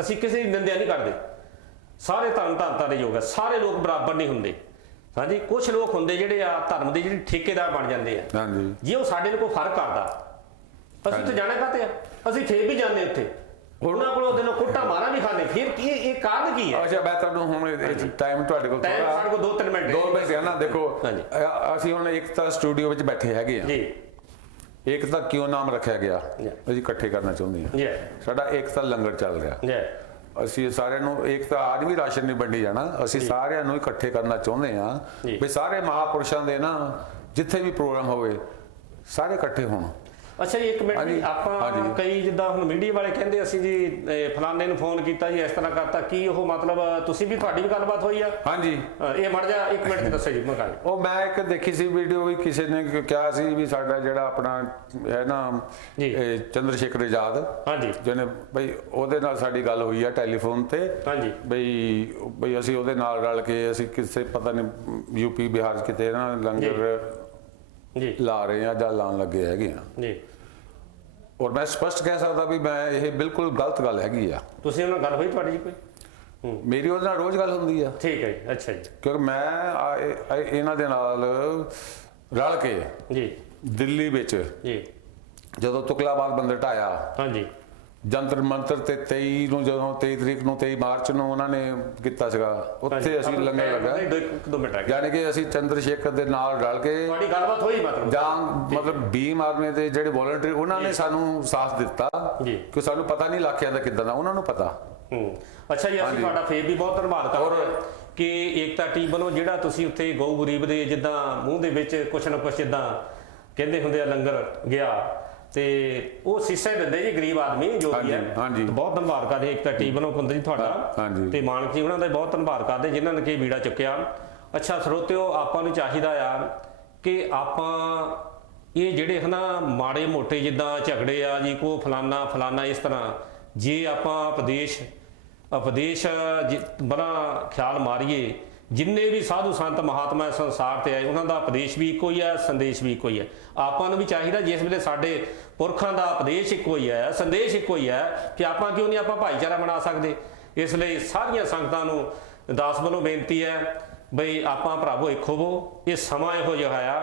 ਅਸੀਂ ਕਿਸੇ ਦੀ ਨਿੰਦਿਆ ਨਹੀਂ ਕਰਦੇ, ਸਾਰੇ ਧਰਮ ਧਰਤਾ ਦੇ ਯੋਗ ਹੈ, ਸਾਰੇ ਲੋਕ ਬਰਾਬਰ ਨਹੀਂ ਹੁੰਦੇ। ਹਾਂਜੀ ਕੁਝ ਲੋਕ ਹੁੰਦੇ ਜਿਹੜੇ ਆ ਧਰਮ ਦੇ ਜਿਹੜੇ ਠੇਕੇਦਾਰ ਬਣ ਜਾਂਦੇ ਆ। ਜੇ ਉਹ ਸਾਡੇ ਨੂੰ ਕੋਈ ਫਰਕ ਕਰਦਾ ਅਸੀਂ ਉੱਥੇ ਜਾਣਾ ਕਾਹਤੇ ਆ, ਅਸੀਂ ਫੇਰ ਵੀ ਜਾਂਦੇ ਉੱਥੇ ਉਹਨਾਂ ਕੋਲੋਂ ਦਿਨੋਂ ਕੁੱਟਾ ਮਾਰਾ ਵੀ ਖਾਣੇ। ਫਿਰ ਕੀ ਇਹ ਕਾਰਨ ਕੀ ਹੈ? ਅੱਛਾ ਮੈਂ ਤੁਹਾਨੂੰ ਹੁਣ ਟਾਈਮ ਤੁਹਾਡੇ ਕੋਲ ਥੋੜਾ ਸਾਡੇ ਕੋਲ 2-3 ਮਿੰਟ 2 ਮਿੰਟ ਹੈ ਨਾ। ਦੇਖੋ ਅਸੀਂ ਹੁਣ ਇੱਕ ਤਾਂ ਸਟੂਡੀਓ ਵਿੱਚ ਬੈਠੇ ਹੈਗੇ ਆ ਜੀ, ਇੱਕ ਤਾਂ ਕਿਉਂ ਨਾਮ ਰੱਖਿਆ ਗਿਆ ਅਸੀਂ ਇਕੱਠੇ ਕਰਨਾ ਚਾਹੁੰਦੇ ਹਾਂ। ਸਾਡਾ ਇੱਕ ਤਾਂ ਲੰਗਰ ਚੱਲ ਰਿਹਾ, ਅਸੀਂ ਸਾਰਿਆਂ ਨੂੰ ਇੱਕ ਤਾਂ ਅੱਜ ਵੀ ਰਾਸ਼ਨ ਨਹੀਂ ਵੰਡੀ ਜਾਣਾ, ਅਸੀਂ ਸਾਰਿਆਂ ਨੂੰ ਇਕੱਠੇ ਕਰਨਾ ਚਾਹੁੰਦੇ ਹਾਂ ਵੀ ਸਾਰੇ ਮਹਾਪੁਰਸ਼ਾਂ ਦੇ ਨਾ ਜਿੱਥੇ ਵੀ ਪ੍ਰੋਗਰਾਮ ਹੋਵੇ ਸਾਰੇ ਇਕੱਠੇ ਹੋਣ। ਅੱਛਾ ਜੀ ਇੱਕ ਮਿੰਟ, ਆਪਾਂ ਕਈ ਜਿੱਦਾਂ ਹੁਣ ਮੀਡੀਆ ਵਾਲੇ ਕਹਿੰਦੇ ਅਸੀਂ ਜੀ ਫਲਾਣੇ ਨੂੰ ਫੋਨ ਕੀਤਾ ਜੀ ਇਸ ਤਰ੍ਹਾਂ ਕਰਤਾ, ਕੀ ਉਹ ਮਤਲਬ ਤੁਸੀਂ ਵੀ ਤੁਹਾਡੀ ਵੀ ਗੱਲਬਾਤ ਹੋਈ ਆ? ਹਾਂਜੀ ਇਹ ਮੜ ਜਾ 1 ਮਿੰਟ ਦੱਸੋ ਜੀ। ਮੈਂ ਇੱਕ ਦੇਖੀ ਸੀ ਵੀਡੀਓ ਵੀ ਕਿਸੇ ਨੇ ਕਿਹਾ ਸੀ ਵੀ ਸਾਡਾ ਜਿਹੜਾ ਆਪਣਾ ਹੈ ਨਾ ਚੰਦਰ ਸ਼ੇਖਰ ਆਜ਼ਾਦ, ਹਾਂਜੀ ਜਿਹਨੇ ਬਈ ਉਹਦੇ ਨਾਲ ਸਾਡੀ ਗੱਲ ਹੋਈ ਆ ਟੈਲੀਫੋਨ ਤੇ, ਹਾਂਜੀ ਬਈ ਅਸੀਂ ਉਹਦੇ ਨਾਲ ਰਲ ਕੇ ਅਸੀਂ ਕਿਸੇ ਪਤਾ ਨਹੀਂ ਯੂਪੀ ਬਿਹਾਰ ਕਿਤੇ ਨਾ ਲੰਗਰ ਲਾ ਰਹੇ ਆ ਜਾਂ ਲਾਉਣ ਲੱਗੇ ਹੈਗੇ ਆ। ਔਰ ਮੈਂ ਸਪਸ਼ਟ ਕਹਿ ਸਕਦਾ ਵੀ ਮੈਂ ਇਹ ਬਿਲਕੁਲ ਗਲਤ ਗੱਲ ਹੈਗੀ ਆ। ਤੁਸੀਂ ਉਹਨਾਂ ਨਾਲ ਗੱਲ ਹੋਈ ਤੁਹਾਡੀ ਜੀ ਕੋਈ? ਮੇਰੀ ਉਹਦੇ ਨਾਲ ਰੋਜ਼ ਗੱਲ ਹੁੰਦੀ ਆ। ਠੀਕ ਹੈ ਜੀ, ਅੱਛਾ ਜੀ। ਕਿਉਂਕਿ ਮੈਂ ਇਹਨਾਂ ਦੇ ਨਾਲ ਰਲ ਕੇ ਜੀ ਦਿੱਲੀ ਵਿੱਚ ਜੀ ਜਦੋਂ ਤੁਗਲਾਬਾਦ ਬੰਦਰ ਢਾਇਆ, ਹਾਂਜੀ ਜੰਤਰ ਮੰਤਰ ਤੇ 23 ਨੂੰ ਜਦੋਂ 23 ਤਰੀਕ ਨੂੰ 23 ਮਾਰਚ ਨੂੰ ਉਹਨਾਂ ਨੇ ਕੀਤਾ ਸੀਗਾ, ਉੱਥੇ ਅਸੀਂ ਲੰਗਰ ਲੱਗਾ। ਯਾਨੀ ਕਿ ਅਸੀਂ ਚੰਦਰ ਸ਼ੇਖਰ ਦੇ ਨਾਲ ਰਲ ਕੇ ਤੁਹਾਡੀ ਗੱਲਬਾਤ ਹੋਈ ਮਤਲਬ ਭੀਮ ਆਰਮੀ ਦੇ ਜਿਹੜੇ ਵੋਲੰਟਰੀ ਉਹਨਾਂ ਨੇ ਸਾਨੂੰ ਸਾਥ ਦਿੱਤਾ ਕਿ ਸਾਨੂੰ ਪਤਾ ਨਹੀਂ ਇਲਾਕਿਆਂ ਦਾ ਕਿੱਦਾਂ ਦਾ, ਉਹਨਾਂ ਨੂੰ ਪਤਾ। ਅੱਛਾ ਜੀ, ਅਸੀਂ ਤੁਹਾਡਾ ਫੇਰ ਵੀ ਬਹੁਤ ਧੰਨਵਾਦ ਕਰਦੇ ਹਾਂ ਕਿ ਏਕਤਾ ਟੀਮ ਵੱਲੋਂ ਜਿਹੜਾ ਤੁਸੀਂ ਉੱਥੇ ਗਊ ਗਰੀਬ ਦੇ ਜਿੱਦਾਂ ਮੂੰਹ ਦੇ ਵਿੱਚ ਕੁਛ ਨਾ ਕੁਛ ਜਿੱਦਾਂ ਕਹਿੰਦੇ ਹੁੰਦੇ ਆ ਲੰਗਰ ਗਿਆ ਤੇ ਉਹ ਸੀਸਾ ਦਿੰਦੇ ਜੀ ਗਰੀਬ ਆਦਮੀ ਜੋ ਵੀ ਹੈ। ਬਹੁਤ ਧੰਨਵਾਦ ਕਰਦੇ ਏਕਤਾ ਟੀਮ ਵੱਲੋਂ ਕੁੰਦਰ ਜੀ ਤੁਹਾਡਾ ਤੇ ਮਾਨਕ ਜੀ ਉਹਨਾਂ ਦਾ ਬਹੁਤ ਧੰਨਵਾਦ ਕਰਦੇ ਜਿਨ੍ਹਾਂ ਨੇ ਕਿ ਵੀੜਾ ਚੁੱਕਿਆ। ਅੱਛਾ ਸਰੋਤਿਓ, ਆਪਾਂ ਨੂੰ ਚਾਹੀਦਾ ਆ ਕਿ ਆਪਾਂ ਇਹ ਜਿਹੜੇ ਹਨਾ ਮਾੜੇ ਮੋਟੇ ਜਿੱਦਾਂ ਝਗੜੇ ਆ ਜੀ ਕੋ ਫਲਾਨਾ ਇਸ ਤਰ੍ਹਾਂ ਜੇ ਆਪਾਂ ਉਪਦੇਸ਼ ਬੜਾ ਖਿਆਲ ਮਾਰੀਏ, ਜਿੰਨੇ ਵੀ ਸਾਧੂ ਸੰਤ ਮਹਾਤਮਾ ਸੰਸਾਰ ਤੇ ਆਏ ਉਹਨਾਂ ਦਾ ਉਪਦੇਸ਼ ਵੀ ਇੱਕੋ ਹੀ ਹੈ, ਸੰਦੇਸ਼ ਵੀ ਇੱਕੋ ਹੀ ਹੈ। ਆਪਾਂ ਨੂੰ ਵੀ ਚਾਹੀਦਾ ਜਿਸ ਵੇਲੇ ਸਾਡੇ ਪੁਰਖਾਂ ਦਾ ਉਪਦੇਸ਼ ਇੱਕੋ ਹੀ ਹੈ, ਸੰਦੇਸ਼ ਇੱਕੋ ਹੀ ਹੈ ਕਿ ਆਪਾਂ ਕਿਉਂ ਨਹੀਂ ਆਪਾਂ ਭਾਈਚਾਰਾ ਬਣਾ ਸਕਦੇ। ਇਸ ਲਈ ਸਾਰੀਆਂ ਸੰਗਤਾਂ ਨੂੰ ਦਾਸ ਵੱਲੋਂ ਬੇਨਤੀ ਹੈ ਬਈ ਆਪਾਂ ਭਰਾਵੋ ਇੱਕ ਹੋਵੋ। ਇਹ ਸਮਾਂ ਇਹੋ ਜਿਹਾ ਆ,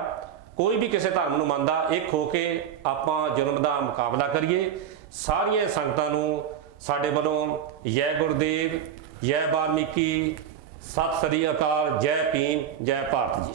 ਕੋਈ ਵੀ ਕਿਸੇ ਧਰਮ ਨੂੰ ਮੰਨਦਾ, ਇੱਕ ਹੋ ਕੇ ਆਪਾਂ ਜ਼ੁਲਮ ਦਾ ਮੁਕਾਬਲਾ ਕਰੀਏ। ਸਾਰੀਆਂ ਸੰਗਤਾਂ ਨੂੰ ਸਾਡੇ ਵੱਲੋਂ ਜੈ ਗੁਰਦੇਵ, ਜੈ ਵਾਲਮੀਕੀ, ਸਤਿ ਸ੍ਰੀ ਅਕਾਲ, ਜੈ ਭੀਮ, ਜੈ ਭਾਰਤ ਜੀ।